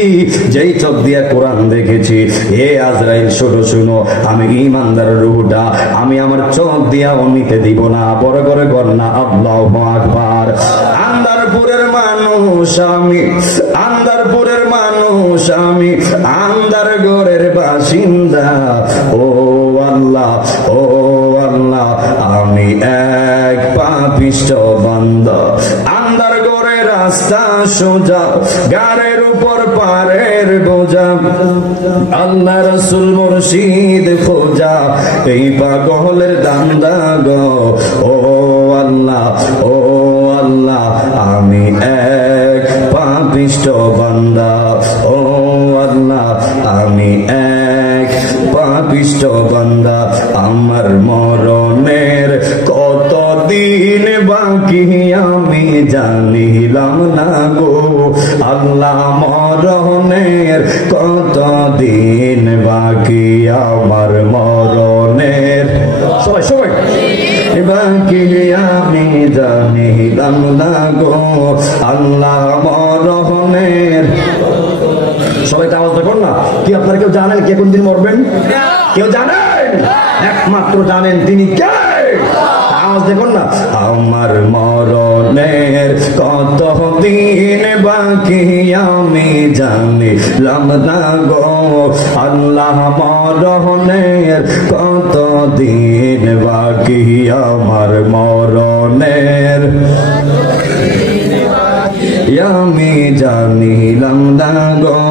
যেই চোখ দিয়ে কোরআন দেখেছি, হে আজরাইল শোনো শোনো আমি ঈমানদারের রূহটা আমি আমার চোখ দিয়াও নিতে দিব না। বড় করে কন্যা আল্লাহু আকবার। আন্দারপুরের মানুষ আমি, আন্দারপুরের মানুষ আমি, আন্দার ঘরের বাসিন্দা, ও আল্লাহ ও আল্লাহ আমি এক পাপিষ্ঠ বান্দা, আন্দার ঘরে রাস্তা সোজা, গাড়ের উপর পারের বোঝা, আল্লাহ রাসূল মুর্শিদ খোঁজা, এই পাগলের দান্দা গো, ও আল্লাহ ও আল্লাহ আমি এক পাপিষ্ঠ বান্দা, ও আল্লাহ আমি এক পাপিষ্ঠ বান্দা, আমার মরণের কতদিন বাকি আমি জানিলাম না গো, আল্লাহ মরণের কতদিন বাকি আমার মরণের সবাই সবাই বাকি আমি জানিলাম না গো, আল্লাহ মরণের। সবাই আওয়াজ দেখুন না, কি আপনারা কেউ জানেন কে কোন দিন মরবেন? কেউ জানে? একমাত্র জানেন তিনি কে। আওয়াজ দেখুন না, আমার মরণের কত দিন বাকি আমি জানিলাম না গো আল্লাহ, মরণের কত দিন বাকি আমার মরণের আমি জানিলাম না গো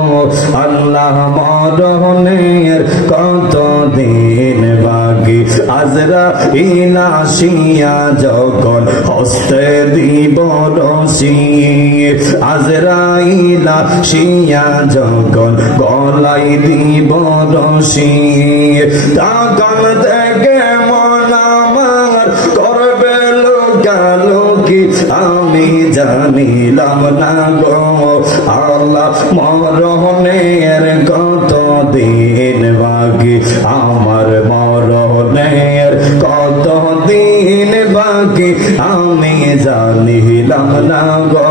আল্লাহ, মরণের কত দিন বাকি। আজরাইল আসিয়া যখন হস্তে দিব রশি, আজরাইল আসিয়া যখন গলায় দিব রশি, তখন থেকে মন আমার করবে লোকালোকি আমি জানিলাম না গো আল্লাহ, মরণের কত দিন বাকি আমার মরণের কত দিন বাকি আমি জানিলাম না গো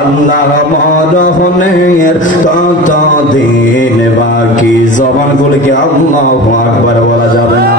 আল্লাহ, মরণের কত দিন বাকি। জবান খুলে কি আল্লাহু আকবার বলা যাবে না?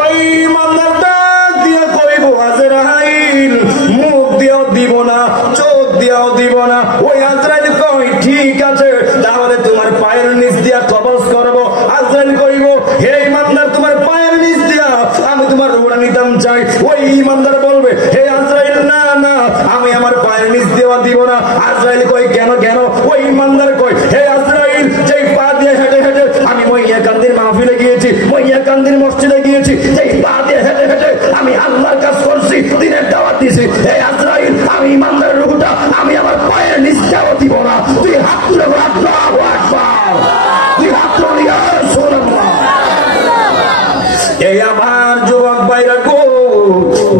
ওই মানদারটা দিয়ে কইব আজরাইল, মুখ দিয়েও দিব না, চোখ দিয়েও দিব না। ওই আজরাইল কই ঠিক আছে, তাহলে তোমার পায়ের নিচ দিয়া কবজ করব। আজরাইল কইব হে ইমানদার, তোমার পায়ের নিচ দিয়া আমি তোমার রূহটা নিতাম চাই। ওই ইমানদার বলবে হে আজরাইল না না, আমি আমার পায়ের নিচ দেওয়া দিব না। আজরাইল কই কেন কেন? ওই ইমানদার কই হে আজরাইল, যেই পা দিয়ে হেঁটে হেঁটে আমি মইয়াকান্দির মাহফিলে গিয়েছি, মইয়াকান্দির মসজিদে গিয়েছি, যেই পা দিয়ে হেঁটে হেঁটে আমি আল্লাহর কাজ করছি, দিনের দাওয়াত দিয়েছি, হে আজরাইল আমি ইমানদারের রূহটা আমি আমার পায়ের নিচ দেওয়া দিব না। তুই হাত তুলে বল আল্লাহু আকবার, তুই হাত তুলে ইয়া রাসূলুল্লাহ। এই আমার যুবক ভাইরা গো,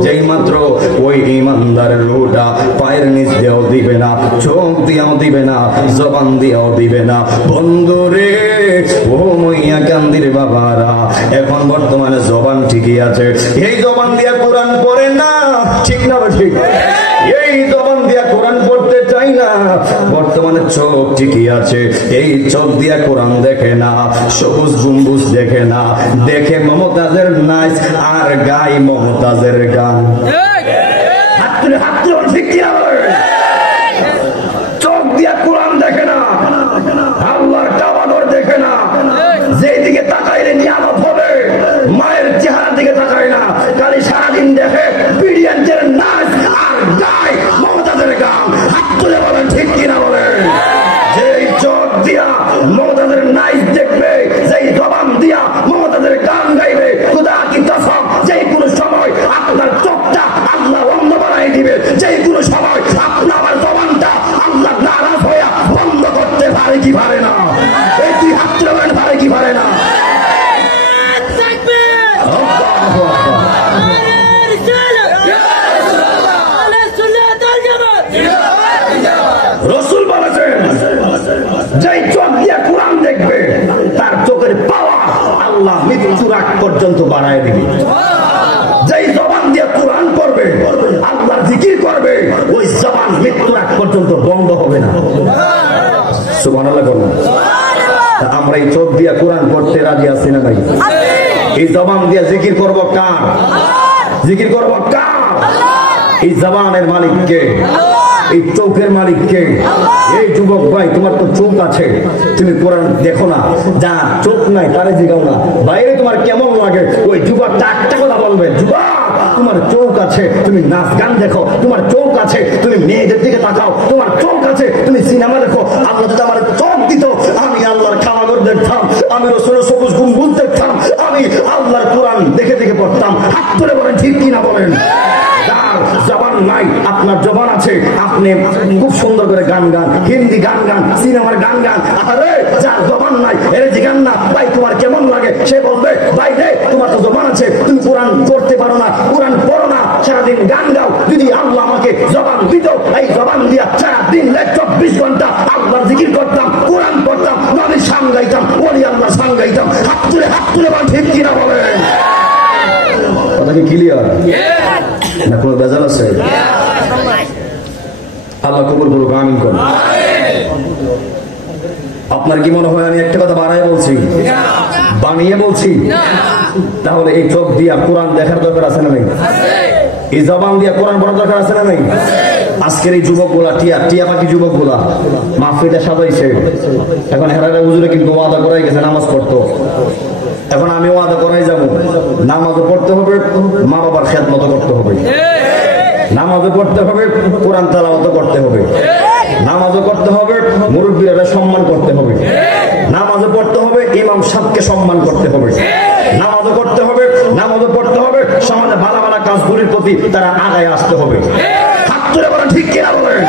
যেই মাত্র ওই ইমানদারের রূহটা পায়ের নিচ দিয়েও দিবে না, চোখ দিয়েও দিবে না, জবান দিয়েও দিবে না। বন্ধুরে ও মইয়াকান্দির বাবারা, এখন বর্তমানে জবান ঠিকই আছে, এই জবান দিয়া কোরআন পড়ে না, ঠিক না ঠিক? এই জবান দিয়া কোরআন পড়তে চাই না, বর্তমানে চোখ ঠিকই আছে, এই চোখ দিয়া কোরআন দেখে না, সবুজ গম্বুজ দেখে না, দেখে মমতাজের নাচ আর গাই মমতাজের গান। চোখ দিয়া কোরআন দেখে না, আল্লাহর কাবাগর দেখে না, যেদিকে তাকাইলে নিয়ামত হবে, মায়ের চেহারা দিকে তাকায় না, খালি সারাদিন দেখে বিরিয়ানির নাচ আর গায় মমতাজের গান। হাত তুলে বলেন ঠিক কিনা বলেন? যেই চোখ দিয়া মমতাজের নাচ দেখবে, যেই জবান দিয়া মমতাজের গান গাইবে, খুদা কি কসম যেই কোনো সময় আপনার চোখটা আল্লাহ বন্ধ বানাই দিবে, যেই কোনো সময় আপনার আমার জবানটা আল্লাহ নারাজ হইয়া বন্ধ করতে পারে কি পারে না? এই তুই হাত তুলে বলেন পারে কি পারে না? রসুল বলেছেন যেই চোখ দিয়ে কোরআন দেখবে তার চোখের পাওয়ার আল্লাহ মৃত্যুর আগ পর্যন্ত বাড়ায় দিবে। যেই জবান দিয়ে কোরআন পড়বে, আল্লাহর জিকির করবে, ওই জবান মৃত্যুর আগ পর্যন্ত বন্ধ হবে না। সুবহানাল্লাহ বলুন। আমরা এই চোখ দিয়ে কোরআন পড়তে রাজি আছি না ভাই? এই জবান দিয়ে জিকির করব কার? জিকির করব কার? এই জবানের মালিক কে? এই চোখের মালিক কে? এই যুবক ভাই, তোমার তো চোখ আছে, তুমি কোরআন দেখো না, যা চোখ নাই তারে জিগাও না, বাইরে তোমার কেমন লাগে? ওই যুবক একটা কথা বলবে, যুবক তোমার চোখ আছে, তুমি নাচ গান দেখো, তোমার চোখ আছে, তুমি মেয়েদের দিকে তাকাও, তোমার চোখ আছে, তুমি সিনেমা দেখো। আল্লাহ যদি আমার চোখ দিত, আমি আল্লাহর কাবাগর দেখতাম, আমি রসুলের সবুজ গম্বুজ দেখতাম, আমি আল্লাহর কোরআন দেখে দেখে পড়তাম। হাত তুলে বলেন ঠিক কিনা বলেন? জবান নাই, আপনার জবান আছে, আপনি খুব সুন্দর করে গান গান, হিন্দি গান গান, সিনেমার গান গান। আরে যার জবান নাই, এর যে গান না ভাই তোমার কেমন লাগে, সে বলবে ভাই রে তোমার তো জবান আছে, তুমি কোরআন পড়তে পারো না, কোরআন পড়ো না, সারাদিন গান গাও। যদি আল্লাহ আমাকে জবান দিত, এই জবান দিয়া সারাদিন 24 ঘন্টা আল্লাহর জিকির করতাম, কোরআন পড়তাম, নবীর শান গাইতাম, ওলি আল্লাহ শান গাইতাম। হাত তুলে বল ঠিক কিনা বলেন? কথা কি ক্লিয়ার না? কোনো বেজাল আছে? আল্লাহ কবুল করুক, আমিন করুন। আপনার কি মনে হয় আমি একটা কথা বাড়াই বলছি? বানিয়ে বলছি? তাহলে এই চোখ দিয়া কোরআন দেখার দরকার আছে না নাই? এই জবান দিয়া কোরআন পড়ার দরকার আছে না নাই? আজকের এই যুবক গুলা টিয়া পাখি যুবক গুলা মাহফিলটা সাজাইছে, এখন হেরারা হুজুরে কিন্তু ওয়াদা করাই গেছে নামাজ পড়তো। এখন আমি ওয়াদা করাই যাবো, নামাজও পড়তে হবে, মা বাবার খেদমত করতে হবে, নামাজও পড়তে হবে, কোরআন তেলাওয়াত করতে হবে, নামাজও করতে হবে, মুরব্বীরা সম্মান করতে হবে, নামাজও পড়তে হবে, ইমাম সাহেবকে সম্মান করতে হবে, নামাজও করতে হবে, নামাজও পড়তে হবে, সমাজে ভালো ভালো কাজগুলির প্রতি তারা আগায় আসতে হবে। হাত তুলে বলেন ঠিক কিনা বলেন?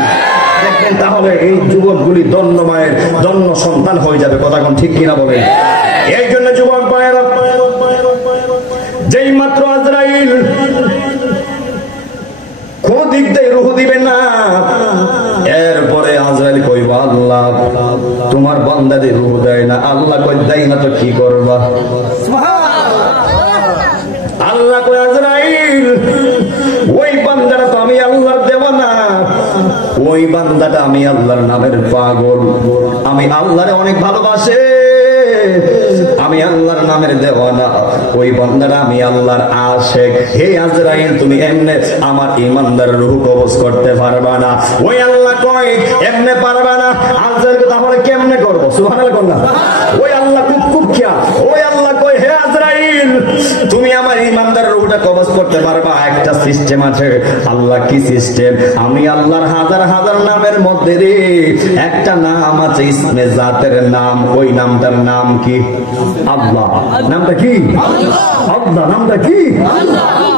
দেখবেন তাহলে এই যুবকগুলি ধন্য মায়ের ধন্য সন্তান হয়ে যাবে। কথা কোন ঠিক কিনা বলেন? এই জন্য যুবক ভাইয়েরা, যেই মাত্র আজরাইল কোন দিক দিয়ে রূহ দিবেন না, এরপরে আজরাইল কইব আল্লাহ তোমার বান্দাদের রূহ দেয় না। আল্লাহ কই দেয় না তো কি করবা? আল্লাহ কই আজরাইল ওই বান্দাটা তো আমি আল্লাহর দেওয়ানা, ওই বান্দাটা আমি আল্লাহর নামের পাগল, আমি আল্লাহরে অনেক ভালোবাসে, আমি আল্লাহর নামের দেওয়ানা, ওই বান্দাটা আমি আল্লাহর আশিক। হে আজরাইল তুমি এমনে আমার ঈমানদার রূহ কবজ করতে পারবা না। ওই আল্লাহ কয় এমনে পারবা না। আজরাইল তাহলে কেমনে করব? সুবহানাল্লাহ বলনা। ওই আল্লাহ খুব খেয়াল। ওই আল্লাহ কয় হে আজরাইল তুমি আমার ঈমানদার রূহটা কবজ করতে পারবা, একটা সিস্টেম আছে। আল্লাহ কি সিস্টেম? আমি আল্লাহর হাজার হাজার নামের মধ্যে রে একটা নাম আছে ইসমে জাতের নাম, ওই নামটার নাম কি? আল্লাহ। নামটা কি? আল্লাহ। নামটা কি?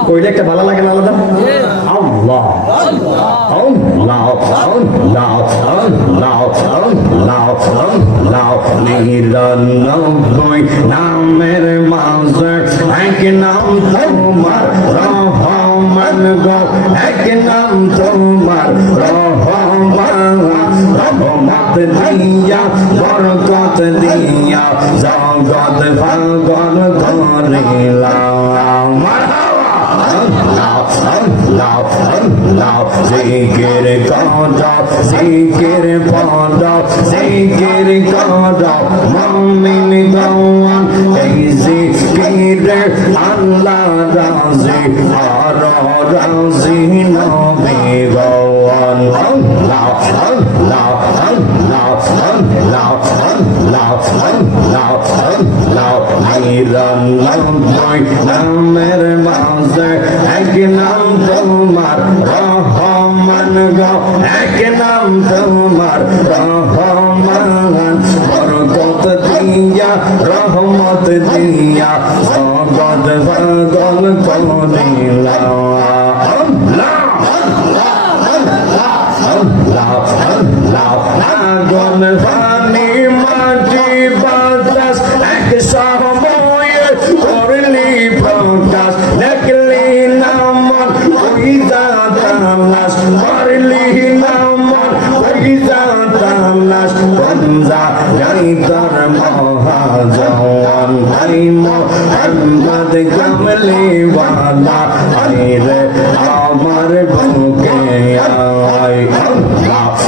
কইলে একটা ভালো লাগে না আলাদা? আল্লাহ আল্লাহ আল্লাহ আল্লাহ আল্লাহ আল্লাহ। নিরানব্বই নামের মাঝে এক নাম তোমার রহমান গো, এক নাম তোমার রহমান। রহমত দিয়া বরকত দিয়া জগৎ ভাগন করিলাম। জিকির কর, জিকির পড়, জিকির কর মুমিন গওয়ান, এই জিকিরে আল্লাহ রাজি আর রাজি নবী গওয়ান। আল্লাহ আল্লাহ আল্লাহ আল্লাহ আল্লাহ আল্লাহ আল্লাহ। নিরানব্বই নামের মাঝে এক নাম তোমার রহমান গো, এক নাম তোমার রহমান। বরকত দিয়া রহমত দিয়া জগৎ ভাগন করিলাম। আগুন পানি মাটি বাতাস এক সময়ে করলি প্রকাশ, দেখলি নামন ওই দাতালাস, করলি নামন ওই দাতালাস। বন্দা যাই তার মহাজওয়ান ভাই মোহাম্মদ কামলি ওয়ালা, আইরে আমার বুকে আয়।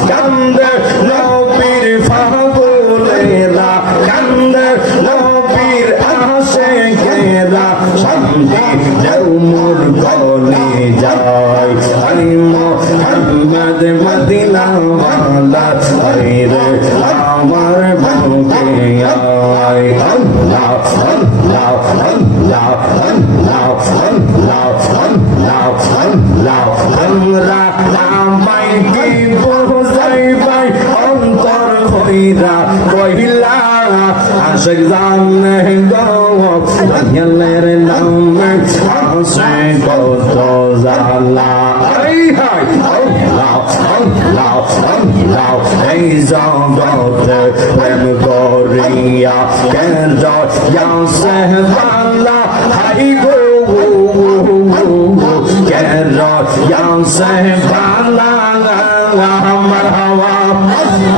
কান্দে নবীর ফাগুলেরা, কান্দে নবীর আশিকেরা, শান্তি দেও মোর গলে যায়। আই মোহাম্মদ মদিনা ওয়ালা, আইরে আমার বুকে আয়। আল্লাহ আল্লাহ আল্লাহ আল্লাহ আল্লাহ আল্লাহ আল্লাহ। আমরা আমায় কি বোঝাই ভাই অন্তর হইরা কহিলা, আশিক জানে গো দয়ালের নামে আসে কত জ্বালা। আল্লাহ আল্লাহ আল্লাহ। এই জগতে প্রেম করিয়া কেন যাসে বালা, হাই গো কেন যাসে বালা আমার হাওয়া।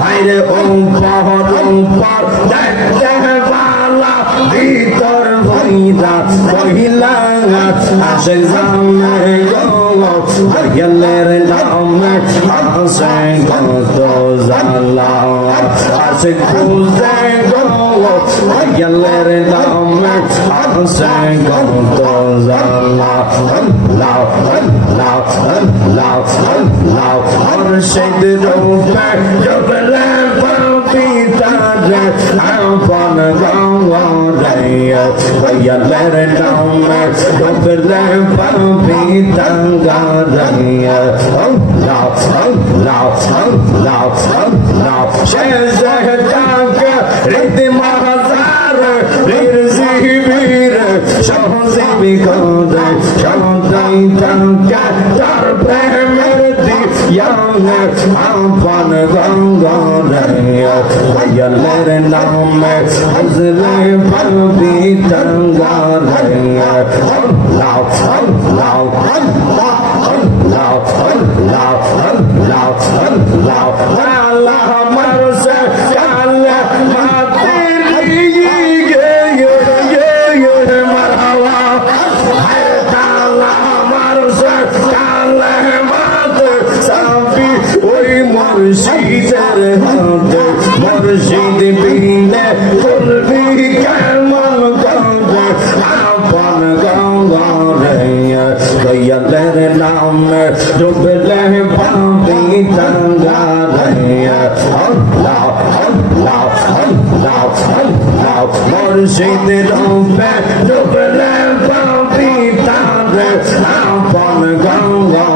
হাইরে উপর উপর দেখতে বালা, ভিতর হইরা কহিলা আশিক জানে গো দয়ালের নামে আছে কত জ্বালা আশিক বুঝে গো দয়ালের নামে আছে কত জ্বালা লাও লাও লাও লাও মুর্শিদ রূপে জবলে পিতারে আপন গঙ্গা দয়ালের নামে জবলে পিতাঙ্গা লাও লাও লাও লাও শেষ জাগে রীতি মহাজার বীর সহজে কোদে সদাই তাঙ্কা তার প্রেমের দিয়ানে আপন গঙ্গা দয়ালের নামে হজরে পাবি তাঙ্গা লাও লাও লাও লাও লাও লাও আল্লাহ মারসে কালে মাতে লিগে মারহাওয়া হায় তাআলা মারসে কালে মাতে সাবি ওই মুর্শিদের হাতে মুর্শিদ বিনে করবি কেমন গঙ্গা আপন গঙ্গা দয়ালের নামে ডুবলে পাবি তাঙ্গা লাও লাও লাও লাও মুর্শিদ রূপে ডুবলে পাবি তাঙ্গা আপন গঙ্গা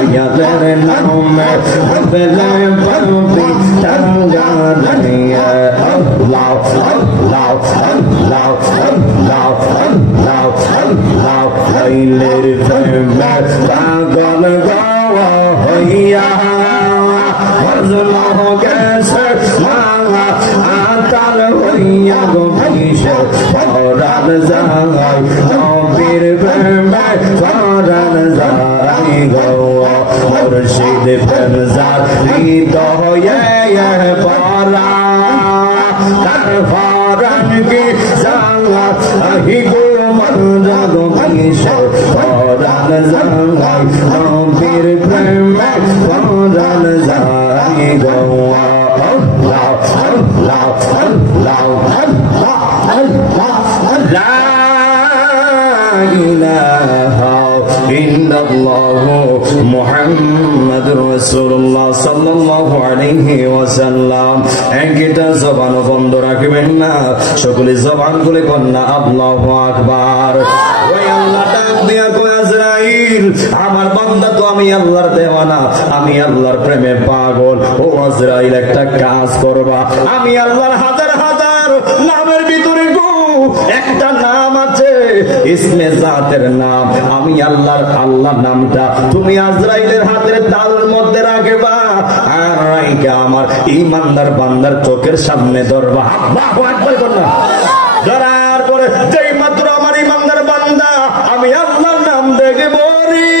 দয়ালের নামে ডুবলে পাবি তাঙ্গা লাও লাও লাও লাও লাও লাও লাইলের প্রেমে পাগল গাওয়া হইয়া হজল গেছে মাঙা আতাল হইয়া গো ভিসে পরাণ যায় নবীর প্রেমে পরাণ যায় গো মুর্শিদ প্রেম যার হৃদয়ে পরা তার পরাণ কি জাঙা আহি গো মন্দা গো ভিসে পরাণ যায় নবীর প্রেমে পরাণ যায় গো লাও লাও লাও লা ইলাহা ইল্লাল্লাহ মুহাম্মাদুর রাসূলুল্লাহ সাল্লাল্লাহু আলাইহি ওয়াসাল্লাম একটা জবান বন্ধ রাখবেন না সকলে জবান খুলে কন্না আল্লাহু আকবার ওই আল্লাহ ডাক দিয়া কয় আজরাইল আমার বান্দা তো আমি আল্লাহর দেওয়ানা আমি আল্লাহর প্রেমে পাগল ও আজরাইল একটা কাজ করবা আমি আল্লাহর হাজার হাজার নামের ভিতরে গো একটা নাম আছে ইসমে জাতের নাম আমি আল্লাহর আল্লাহ নামটা তুমি আজরাইলের হাতের তালুর মধ্যে রাখবা আর রাইকা আমার ঈমানদার বান্দার চোখের সামনে ধরবা আল্লাহু আকবার করনা ধরার পরে যেই মাত্র আমার ঈমানদার বান্দা আমি আল্লাহর নাম দেখব রে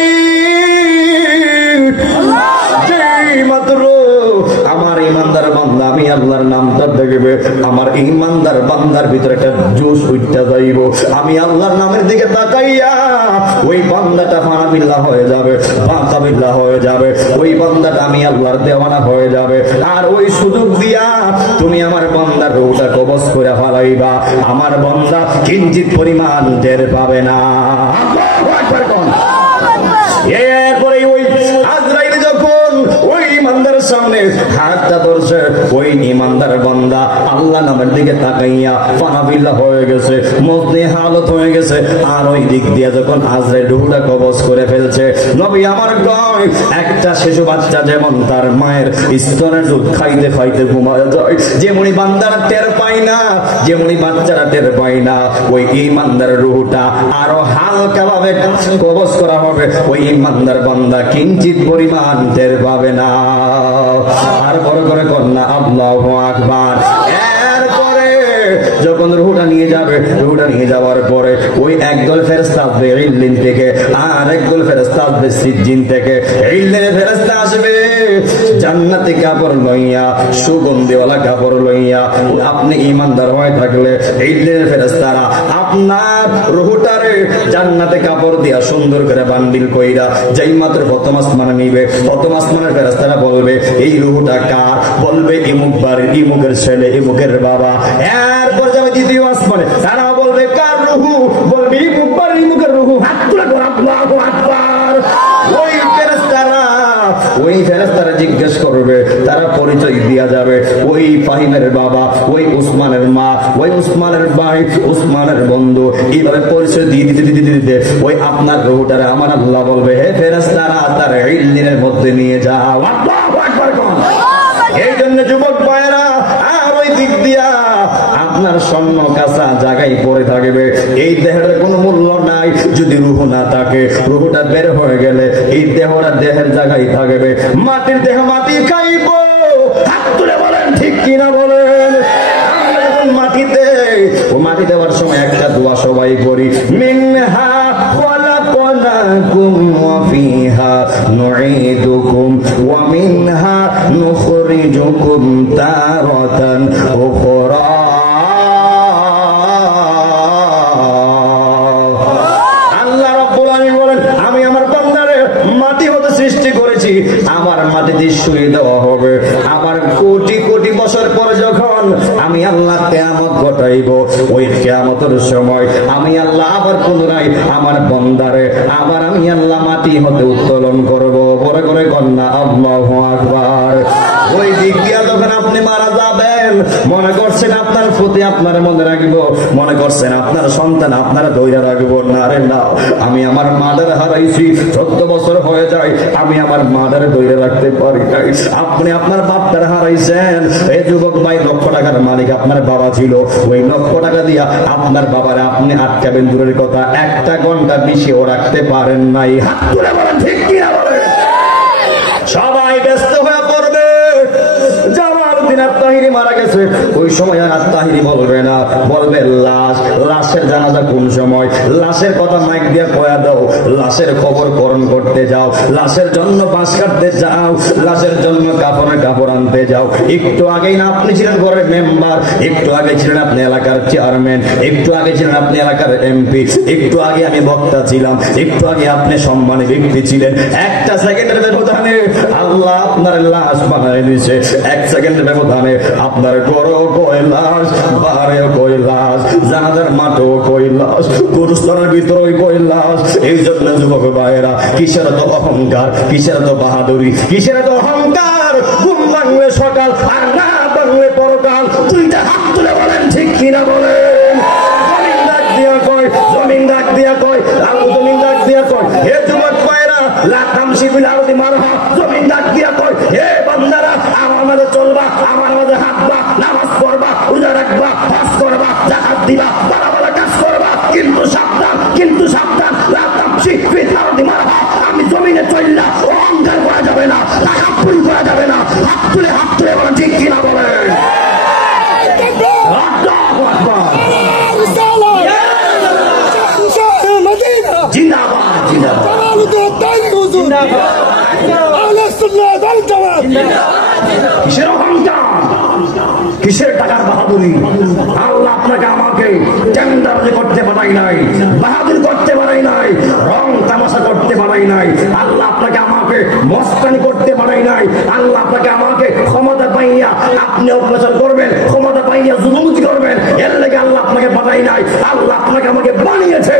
যেই মাত্র আমার ঈমানদার বান্দা আমি আল্লাহর নামটা দেখবে আমার ঈমানদার বান্দার ভিতরে একটা জোশ উঠতে যাইব আমি আল্লাহর নামের দিকে তাকাইয়া ওই বান্দাটা ফানাবিল্লাহ হয়ে যাবে বাকাবিল্লাহ হয়ে যাবে ওই বান্দাটা আমি আল্লাহর দেওয়ানা হয়ে যাবে আর ওই সুযোগ দিয়া তুমি আমার বান্দার রূহটা কবজ করে ফেলাইবা আমার বান্দা কিঞ্চিত পরিমাণ টের পাবে না এরপরে ওই আজরাইল যখন ওই ইমানদার সামনে হাতটা ধরছে ওই ইমানদার বান্দা আল্লাহ নামের দিকে তাকাইয়া ফানাবিল্লাহ হয়ে গেছে মজনে হালত হয়ে গেছে আর ওই দিক দিয়ে যখন আজরাইল রূহটা কবজ করে ফেলছে নবী আমার কয় একটা শিশু বাচ্চা যেমন তার মায়ের স্তনের দুধ খাইতে খাইতে ঘুমায় যায় যেমনি বান্দারা টের পায় না যেমনি বাচ্চারা টের পায় না ওই ইমানদার রূহটা আরো হালকা ভাবে কবজ করা হবে ওই ইমানদার বান্দা কিঞ্চিত পরিমাণ টের পাবে না আর বড় করে কন্যা আল্লাহু আকবার এরপরে যখন রূহটা নিয়ে যাবে রূহটা নিয়ে যাওয়ার পরে ওই একদল ফেরেশতা আসবে ইল্লিন থেকে আর একদল ফেরেশতা আসবে সিজ্জিন থেকে ইল্লিনের ফেরেশতা আসবে জান্নাতি কাপড় লইয়া সুগন্ধিওয়ালা কাপড় লইয়া আপনি ঈমানদার হয়ে থাকলে ইল্লিনের ফেরেশতারা আপনার রুহটারে জান্নাতে কাপড় দিয়া সুন্দর করে বান্ডিল কইরা যেই মাত্র প্রথম আসমানে নিবে, প্রথম আসমানের ফেরেশতারা বলবে এই রুহটা কার? বলবে ইমুক বাড়ির ইমুকের ছেলে ইমুকের বাবা। এরপর যাবে দ্বিতীয় আসমানে, তারা বলবে কার রুহু? বলবে ইমুক বাড়ির ইমুকের রুহু। হাত তুলে বল আল্লাহু আকবার। ওই ফেরেশতারা জিজ্ঞেস করবে, তারা পরিচয় দিয়া যাবে ওই ফাহিমের বাবা, ওই উসমানের মা, ওই উসমানের ভাই, উসমানের বন্ধু, এইভাবে পরিচয় দিয়ে দিতে দিতে দিতে ওই আপনার রুহটারে আমার আল্লাহ বলবে হে ফেরেশতারা তার ইল্লিনের মধ্যে নিয়ে যাও। আল্লাহু আকবার। এই জন্য যুবক ভাইরা আর ওই দিক দিয়া আপনার স্বর্ণ কাঁচা জায়গায় পড়ে থাকবে, এই দেহের কোনো মূল্য নাই যদি রুহ না থাকে। রুহটা বের হয়ে গেলে এই দেহটা দেহের জায়গায় থাকবে, মাটির দেহ মাটি খাইব। হাত তুলে বলেন ঠিক কিনা বলেন। আমরা যখন মাটিতে ও মাটি দেওয়ার সময় একটা দোয়া সবাই করি, মিনহা খলাকনাকুম ওয়া ফিহা নুঈদুকুম ওয়া মিনহা নুখরিজুকুম তারাতান উখরা। আমার মাটিতে শুয়ে দেওয়া হবে, আমার কোটি কোটি বছর পর যখন আমি আল্লাহ কিয়ামত ঘটাইব, ওই কিয়ামতের সময় আমি আল্লাহ আবার পুনরায় আমার বান্দারে আবার আমি আল্লাহ মাটি হতে উত্তোলন করব। বড় করে কন্যা আল্লাহু আকবার। ওই দিক দিয়া যখন আপনি মারা যাবেন, মনে করছেন আপনার প্রতি আপনার মনে রাখবো, মনে করছেন আপনার সন্তান আপনারা ধৈর্য রাখবো, না রে না। আমি আমার মাদার হারাইছি, 14 বছর হয়ে যায় আমি আমার মাদার ধৈর্য রাখতে পারি নাই। আপনি আপনার বাপটার হারাইছেন। এই যুবক ভাই, লক্ষ টাকার মালিক আপনার বাবা ছিল, ওই লক্ষ টাকা দিয়া আপনার বাবারে আপনি আটকাবেন দূরের কথা, একটা ঘন্টা বেশিও রাখতে পারেন নাই। হাত তুলে বলেন ঠিক কিনা বলেন। সবাই ব্যস্ত হয়ে পড়বে। জামালউদ্দিন আত্তাহিরি মারা গেছে, ওই সময় আর আত্তাহিরি বলবে না, বলবে লাশ। লাশের জানাজা কোন সময়? লাশের কথা মাইক দিয়ে কয়া দাও, লাশের খবর করণ করতে যাও, লাশের জন্য বাঁশ কাটতে যাও, লাশের জন্য কাপড়ের কাপড় আনতে যাও। একটু আগেই না আপনি ছিলেন ঘরের মেম্বার, একটু আগে ছিলেন আপনি এলাকার চেয়ারম্যান, একটু আগে ছিলেন আপনি এলাকার এমপি, একটু আগে আমি বক্তা ছিলাম, একটু আগে আপনি সম্মানী ব্যক্তি ছিলেন। একটা সেকেন্ডের ব্যবধানে আল্লাহ আপনার লাশ বানায় দিয়েছে। এক সেকেন্ডের ব্যবধানে আপনার গড়ও কৈলাস, বাড়েও কৈলাস, জানাজার মাঠও কৈলাস, গুরুস্থানের ভিতরেও কৈলাস। এই জন্য যুবক ভাইয়েরা, কিসের তো অহংকার, কিসের তো বাহাদুরি, কিসের তো অহংকার। ঘুম ভাঙলে সকাল আর না ভাঙলে পরকাল। দুইটা হাত তুলে বলেন ঠিক কিনা বলেন। জমিন ডাক দিয়া কয়, জমিন ডাক দিয়া কয়, জমিন ডাক দিয়া কয়, হে যুবক ভাইয়েরা লাতাম শিবিল আরতি মারহা। জমিন ডাক দিয়া কয়, হে বান্দারা আমার মাঝে চলবা, আমার মাঝে হাঁটবা, নামাজ পড়বা, রোজা রাখবা, হজ করবা, যাকাত দিবা, ভালো ভালো কাজ করবা, কিন্তু সাবধান, কিন্তু সাবধান। লাতাম শিবিল আরতি মারহা। আমি জমিনে চললা অহংকার করা যাবে না, টাকাপুরি করা যাবে না। হাত তুলে বলেন ঠিক কিনা বলেন। জিন্দাবাদ জিন্দাবাদ। কিসের অহংকার, কিসের টাকার বাহাদুরি? আল্লাহ আপনাকে আমাকে টেন্ডারবাজি করতে পারাই নাই, বাহাদুরি করতে পারাই নাই, রং তামাশা করতে পারাই নাই। আল্লাহ আপনাকে আমাকে মস্তানি করতে পারাই নাই। আল্লাহ আপনাকে আমাকে ক্ষমতা পাইয়া আপনি অত্যাচার করবেন, ক্ষমতা পাইয়া জুলুমতি করবেন, এর লেগে আল্লাহ আপনাকে পাঠাই নাই। আল্লাহ আপনাকে আমাকে বানিয়েছে,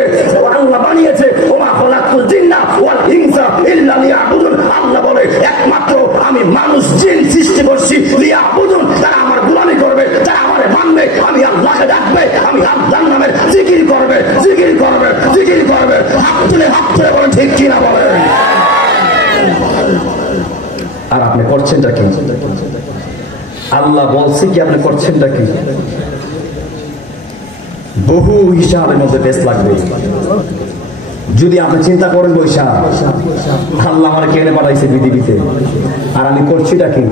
আল্লাহ বানিয়েছে। ওমা খলাকুল জিন্না ওয়াল ইনসা ইল্লা লিয়াবুদুন। আল্লাহ বলে একমাত্র আমি মানুষ জিন সৃষ্টি করছি লিয়াবুদুন, তারা আমার গোলামি করবে, তারা আমারে মানবে, আমি আল্লাহকে ডাকবে, আমি আল্লাহর নামের জিকির করবে, জিকির করবে, জিকির করবে। হাত তুলে বলেন ঠিক কিনা বলেন। আর আপনি করছেনটা কি? আল্লাহ বলছে কি আপনি করছেনটা কি? বহু হিসাবের মধ্যে বেশ লাগবে। যদি আপনি চিন্তা করেন বৈশা আল্লাহ আমার কেনে পাঠাইছে পৃথিবীতে, আর আমি করছিটা কি?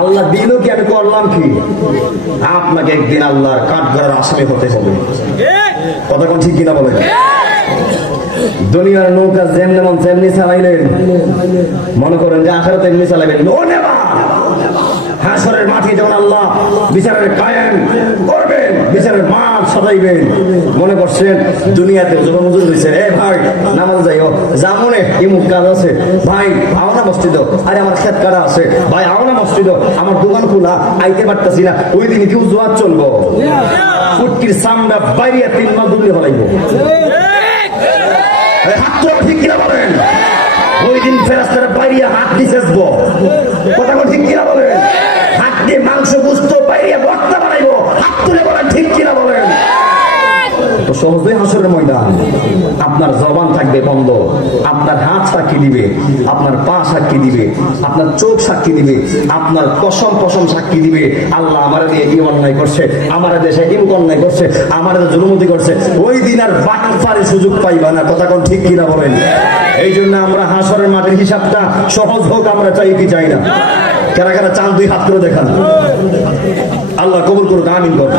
আল্লাহ দিল কি, আমি করলাম কি? আপনাকে একদিন আল্লাহর কাঠগড়ার আসামি হতে হবে। কথা কোন ঠিক কিনা বলেন? দুনিয়ার নৌকা যেমনি মন তেমনি চালাইলেন, মনে করেন যে আখেরাতে এমনি চালাবেন। হাসরের মাঠে যখন আল্লাহ বিচারের কায়েম করবেন, বিচারের মাঠ সাজাইবেন। মনে করছেন দুনিয়াতে যখন হুজুর হইছে, এ ভাই নামাজ যাইও, জামনে ইমুক কাজ আছে, ভাই আও না মসজিদ, আরে আমার খেত কাটা আছে, ভাই আও না মসজিদ, আমার দোকান খোলা, আইতে পারতাছি না, ওই দিন কি উজুয়াত চলবো? ফুটকির সামনা বাইরিয়া 3 মাস দুলে ফেলাইবো। হাত তো ঠিক কিনা বলেন? ওই দিন ফেরেশতারা বাইরিয়া হাত দিয়ে শেষবো। কথা কোন ঠিক কিনা বলেন? হাত দিয়ে মাংস গুস্ত বাইরিয়া ভর্তা বানাইবো। হাত তুলে বলেন ঠিক কিনা বলেন? তো সহজেই হাসরের ময়দান। আপনার জবান থাকবে বন্ধ, আপনার হাত সাক্ষী দিবে, আপনার পা সাক্ষী দিবে, আপনার চোখ সাক্ষী দিবে, আপনার কসম কসম সাক্ষী দিবে। আল্লাহ আমার দিয়ে কি অন্যায় করছে, আমার দেশে কি অন্যায় করছে, আমার জুলুমতি করছে। ওই দিন আর বাটপারের সুযোগ পাইবা না। কথা কোন ঠিক কিনা বলেন? এই জন্য আমরা হাসরের মাঠের হিসাবটা সহজ হোক আমরা চাই কি চাই না? কারা কারা চান 2 হাত করে দেখান। আল্লাহ কবুল করুক, আমিন করুন।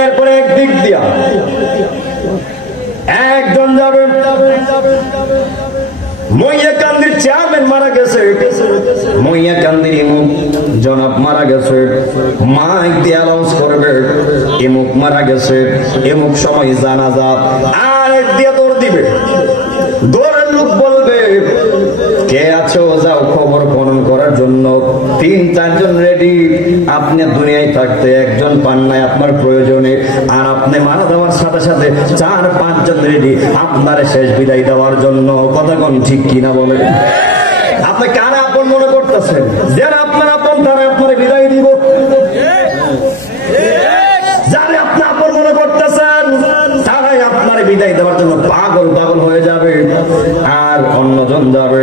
এরপরে একদিক দিয়া একজন যাবে, মইয়াকান্দির চেয়ারম্যান মারা গেছে, মইয়াকান্দির ইমুক জনাব মারা গেছে, মাইক দিয়ে অ্যানাউন্স করবে ইমুক মারা গেছে, ইমুক সময় জানাজা, আর এক দিয়ে দৌড় দিবে। দৌড়ের লোক বলবে কে আছো, যাও খবর খনন করার জন্য। 3-4 জন রেডি। আপনি দুনিয়ায় থাকতে একজন পান নাই আপনার প্রয়োজনে, আর আপনি মারা যাওয়ার সাথে সাথে 4-5 জন রেডি আপনার শেষ বিদায় দেওয়ার জন্য। কথা কোন ঠিক কিনা বলেন? আপনি কারা আপন মনে করতেছেন? যারা আপনার আপন তারা আপনার বিদায় দিব। যারা আপনি আপন মনে করতেছেন তারাই আপনার বিদায় দেওয়ার জন্য পাগল পাগল হয়ে যাবে। আর অন্যজন যাবে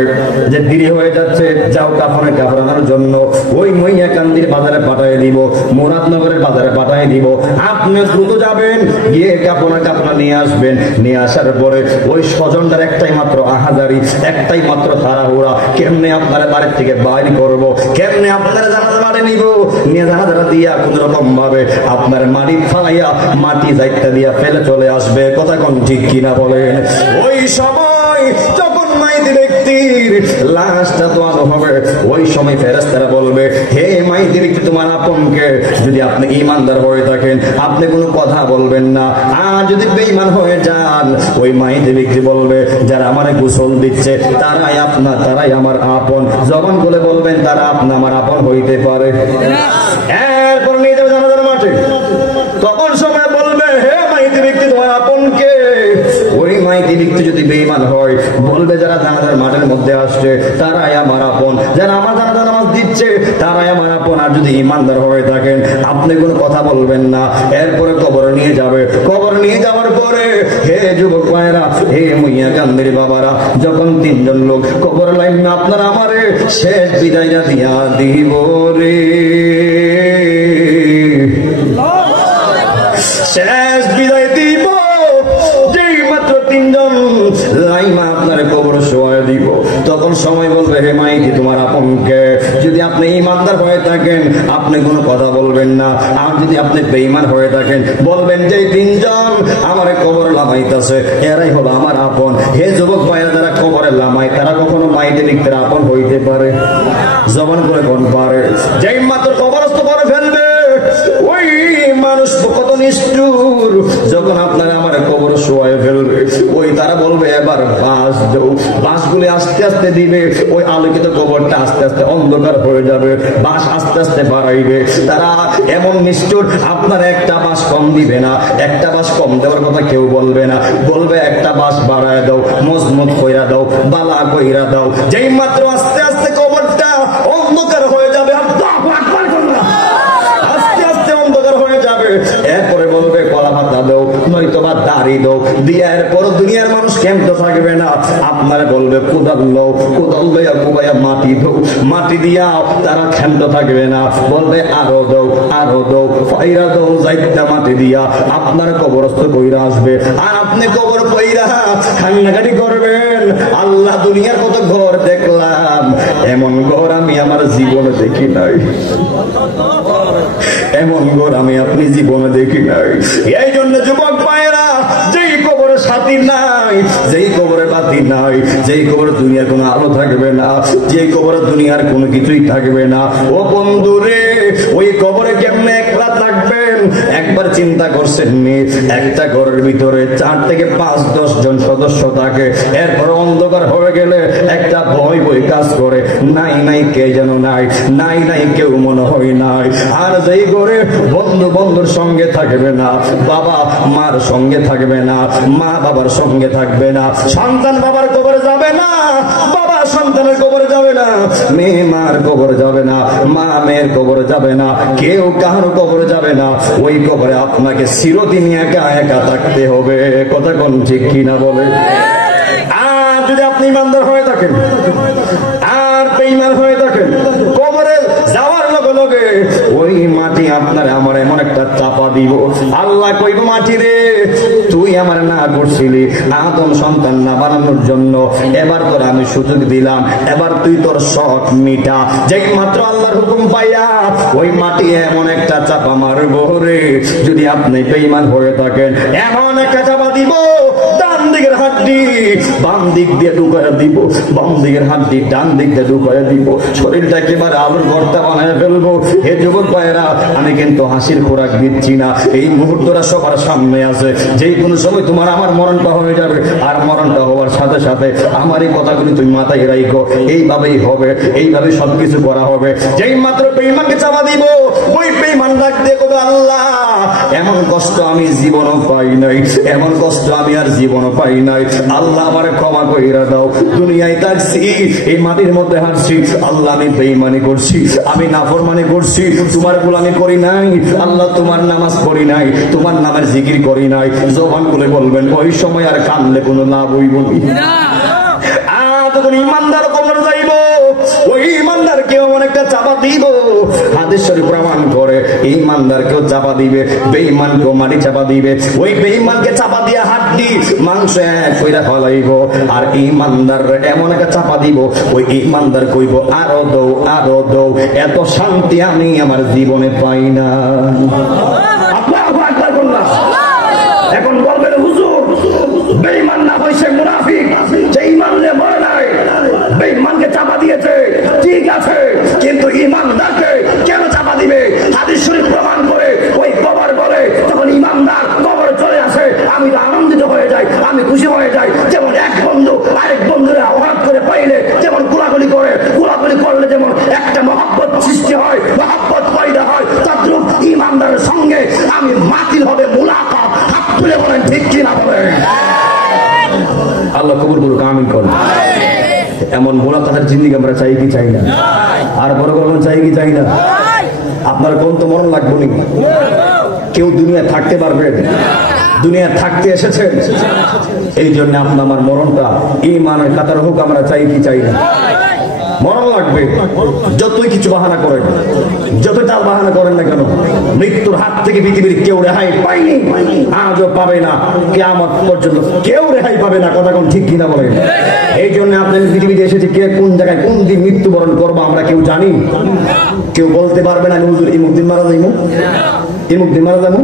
যে দেরি হয়ে যাচ্ছে, যাও কাফনে কাপড়ানোর জন্য ওই মইয়াকান্দির বাজারে পাঠিয়ে দিব, মুরাদনগরের বাজারে পাঠিয়ে দিব। আপনি দ্রুত যাবেন, গিয়ে কাপড়া নিয়ে আসবেন। নিয়ে আসার পরে ওই স্বজনটার একটাই মাত্র আহাজারি, একটাই মাত্র তাড়াহুড়া, কেমনে আপনারা বাড়ির থেকে বাইর করবো, কেমনে আপনারা জানাজা বাড়ি নিব, নিয়ে জানাজাটা দিয়া কোন রকম ভাবে আপনার মাটি ফালাইয়া মাটি যাইতে দিয়া ফেলে চলে আসবে। কথা কোন ঠিক কিনা বলেন? ওই সময় যখন মাইতি ব্যক্তির লাশটা দোয়ানো হবে, ওই সময় ফেরেশতারা বলবে হে মাইতি ব্যক্তি তোমার আপনকে, যদি আপনি ঈমানদার হয়ে থাকেন আপনি কোনো কথা বলবেন না, আর যদি বেঈমান হয়ে যান ওই মাইতি ব্যক্তি বলবে যারা আমারে গোসল দিচ্ছে তারাই আপনার, তারাই আমার আপন। জবান বলে বলবেন তারা আপনি আমার আপন হইতে পারে। এরপর নিয়ে যাবে জানাজার মাঠে, তখন সময় বলবে হে মাইতি ব্যক্তি তোমার আপনকে। ওই মাইতি ব্যক্তি যদি বেঈমান হয় বলবে যারা জানাজার মাঠের মধ্যে আসছে তারাই আমার আপন, যারা আমার জানাজার নামাজ দিচ্ছে তারাই আমার আপন। আর যদি ঈমানদার হয়ে থাকেন আপনি কোনো কথা বলবেন না। এরপরে কবর নিয়ে যাবে, কবর নিয়ে যাওয়ার পরে হে যুবক ভাইরা, হে মইয়াকান্দির বাবারা, যখন 3 জন লোক কবর লাইন না আপনারা আমারে শেষ বিদায়টা দিয়া দিব রে, শেষ বিদায় দিব, যেই মাত্র 3 জন লাইমা আপনার কবর শোয়া দিব, তখন সময় বলবে হে মাইতি তোমার আপনকে। যদি আপনি ঈমানদার হয়ে থাকেন আপনি কোনো কথা বলবেন না, আর যদি আপনি বেঈমান হয়ে থাকেন বলবেন যে 3 জন আমার কবর লামাইতেছে এরাই হলো আমার আপন। হে যুবক ভাইরা, যারা কবরে লামাই তারা কখনো মাইতি ব্যক্তির আপন হইতে পারে? জবান করে কোন পারে? যেই মাত্র কবরস্থ করে ফেলবে ওই মানুষ কত নিষ্ঠুর, যখন আপনারা আমার কবর শোয়ায় ফেলবে ওই তারা বলবে এবার বাঁশ দাও, বাঁশগুলি আস্তে আস্তে দিবে, ওই আলোকিত কবরটা আস্তে আস্তে অন্ধকার হয়ে যাবে, বাঁশ আস্তে আস্তে বাড়াইবে। তারা এমন নিষ্ঠুর, আপনার একটা বাঁশ কম দিবে না, একটা বাঁশ কম দেওয়ার কথা কেউ বলবে না, বলবে একটা বাঁশ বাড়ায় দাও, মজবুত কইরা দাও, বালা কইরা দাও। যেই মাত্র আস্তে আস্তে কবরটা অন্ধকার হয়ে যাবে, এরপরে বলবে কলা পাতা দাও, নয়তো বা দাড়ি দাও, দিয়ে এরপর দুনিয়ার মানুষ কেমন থাকবে না, আপনারা বলবে কোদাল দাও, কোদাল লইয়া কোবাইয়া মাটি দাও, মাটি দিয়া তারা ক্ষান্ত থাকবে না, বলবে আরো দাও, আরো দাও, ফাইরা দাও, যাইতা মাটি দিয়া আপনার কবরস্থ কইরা আসবে। আর আপনি কবর কইরা কান্নাকাটি করবেন, আল্লাহ দুনিয়ার কত ঘর দেখলাম, এমন ঘর আমি আমার জীবনে দেখি নাই, এমন ঘর আমি আপনি জীবনে দেখি নাই। এই জন্য যুবক ভাইরা, যেই কবরে সাথী নাই, যেই কবরে বাতি নাই, যেই কবরে দুনিয়ার কোনো আলো থাকবে না, যেই কবরে দুনিয়ার কোনো কিছুই থাকবে না, ও বন্ধু রে ওই কবরে কেমনে একলা থাকবেন একবার চিন্তা করছেন নি? একটা ঘরের ভিতরে 4 থেকে 5-10 জন সদস্য থাকে, এরপর অন্ধকার হয়ে গেলে একটা ভয় বই কাজ করে, নাই নাই কে যেন নাই কেউ মনে হয় নাই। আর যেই ঘরে বন্ধুর সঙ্গে থাকবে না, বাবা মার সঙ্গে থাকবে না, মা বাবার সঙ্গে থাকবে না, সন্তান বাবার কবরে যাবে না, বাবা সন্তানের কবরে যাবে না, মেয়ে মার কবরে যাবে না, মা মেয়ের কবরে যাবে না, কেউ কারো কবরে যাবে না। ওই কবরে আপনাকে চিরদিন একা একা থাকতে হবে। কথা কোন ঠিক কিনা বলে? আর যদি আপনি ইমানদার হয়ে থাকেন আর বেঈমান হয়ে থাকেন, কবরে যাওয়ার লগে লগে ওই মাটি আপনার আমার এমন একটা চাপা দিব, আল্লাহ কইব মাটি রে তুই আমার না করছিলি আদম সন্তান না বানানোর জন্য, এবার তোর আমি সুযোগ দিলাম, এবার তুই তোর শখ মিটা। যেই মাত্র আল্লাহর হুকুম পাইয়া ওই মাটি এমন একটা চাপা মারবো রে, যদি আপনি বেঈমান হয়ে থাকেন এমন একটা চাপা দিব, ডান দিকের হাড্ডি বাম দিক দিয়ে ঢুকাইয়া দিব, বাম দিকের হাড্ডি ডান দিক দিয়ে ঢুকাইয়া দিব, শরীরটা একেবারে আলুর ভর্তা বানায় ফেলবো। হে যুবক ভাইয়েরা, আমি কিন্তু হাসির খোরাক দিচ্ছি না, এই মুহূর্তটা সবার সামনে আছে। যেই কোনো সময় তোমার আমার মরণটা হয়ে যাবে, আর মরণটা হওয়ার সাথে সাথে আমার এই কথাগুলি তুমি মাথায় রাখো, এইভাবেই হবে, এইভাবে সবকিছু করা হবে। যেই মাত্র বেঈমানকে চাপা দিব, ওই বেঈমান ডাক দিয়ে কবে আল্লাহ এমন কষ্ট আমি জীবনও পাই নাই, এমন কষ্ট আমি আর জীবনও পাই নাই, আল্লাহ আমারে ক্ষমা কইরা দাও। দুনিয়ায় থাকছি, এই মাটির মধ্যে হাঁটছি, আল্লাহ আমি বেঈমানি করছি, আমি নাফরমানি করছি, তোমার গোলামি করি নাই, আল্লাহ তোমার নামাজ পড়ি নাই, তোমার নামের জিকির করি নাই। জবান খুলে বলবেন, ওই সময় আর কানলে কোনো লাভ হইব না। তখন ইমানদার কবর যাইব, ওই ইমানদারকেও অনেকটা চাপা দিব। হাদিস শরীফ প্রমাণ করে ইমানদারকেও চাপা দিবে, বেঈমানকেও মাটি চাপা দিবে। ওই বেঈমানকে চাপা দিয়া হাড্ডি মাংস এক কইরা ফলাইব, আর ইমানদার এমন একটা চাপা দিব, ওই ইমানদার কইব আরো দৌ, এত শান্তি আমি আমার জীবনে পাই না। এখন বলবেন হুজুর বেঈমান না হইছে মুনাফিক, যে ঈমান নিয়ে মরে নাই, বেঈমানকে চাপা দিয়েছে ঠিক আছে, কিন্তু ঈমানদারকে কেন চাপা দিবে? হাদিস শরীফ প্রমাণ করে ওই কবর বলে যখন ঈমানদার কবরে চলে আসে, আমি তো আনন্দিত হয়ে যাই, আমি খুশি হয়ে যাই। যেমন এক বন্ধু আরেক বন্ধুরে আঘাত করে পাইলে যেমন গোলাগুলি করে, গোলাগুলি করলে যেমন একটা মহব্বত সৃষ্টি হয়, মহব্বত পয়দা হয়, তদ্রূপ ঈমানদারের সঙ্গে আমি মাতিল হবে মুলাকাত। হাত তুলে বলেন ঠিক কিনা বলেন? আল্লাহ কবুল করুক, আমিন করুন। এমন মুলাকাতের জিন্দেগি আমরা চাই কি চাই না? আর বড় বড় চাই কি চাই না? আপনার কোন তো মরণ লাগবে নি? কেউ দুনিয়া থাকতে পারবে? দুনিয়া থাকতে এসেছেন, এই জন্য আপনার আমার মরণটা ঈমানের কাতার হোক, আমরা চাই কি চাই না? মরণ লাগবে। যতই কিছু বাহানা করেন, যত চাল বাহানা করেন না কেন, মৃত্যুর হাত থেকে পৃথিবীর কেউ রেহাই পায়নি, আজও পাবে না, কিয়ামত পর্যন্ত কেউ রেহাই পাবে না। কথা কোন ঠিক কিনা বলেন? এই জন্য আপনি পৃথিবীতে এসেছে, কে কোন জায়গায় কোন দিন মৃত্যুবরণ করবো আমরা কেউ জানি? কেউ বলতে পারবে না হুজুর এই মুক্তির মারা যাইমু, এই মুক্তির মারা যাবো।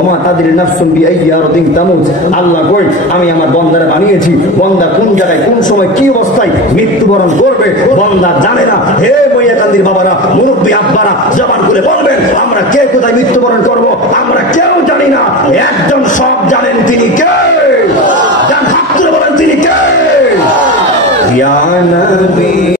ওমা তাদের নাফসুন বিআইয়ারতিন তামুত, আল্লাহ কই আমি আমার বান্দারে বানিয়েছি, বান্দা কোন জায়গায় কোন সময় কি অবস্থায় মৃত্যুবরণ করবে বান্দা জানে না। হে বইয়াকান্দির বাবারা, মুরব্বী আব্বারা, জবান খুলে বলবেন, আমরা কে কোথায় মৃত্যুবরণ করব আমরা কেউ জানি না, একজন সব জানেন, তিনি কে? যান হাত তুলে বলেন তিনি কে? ইয়া নবী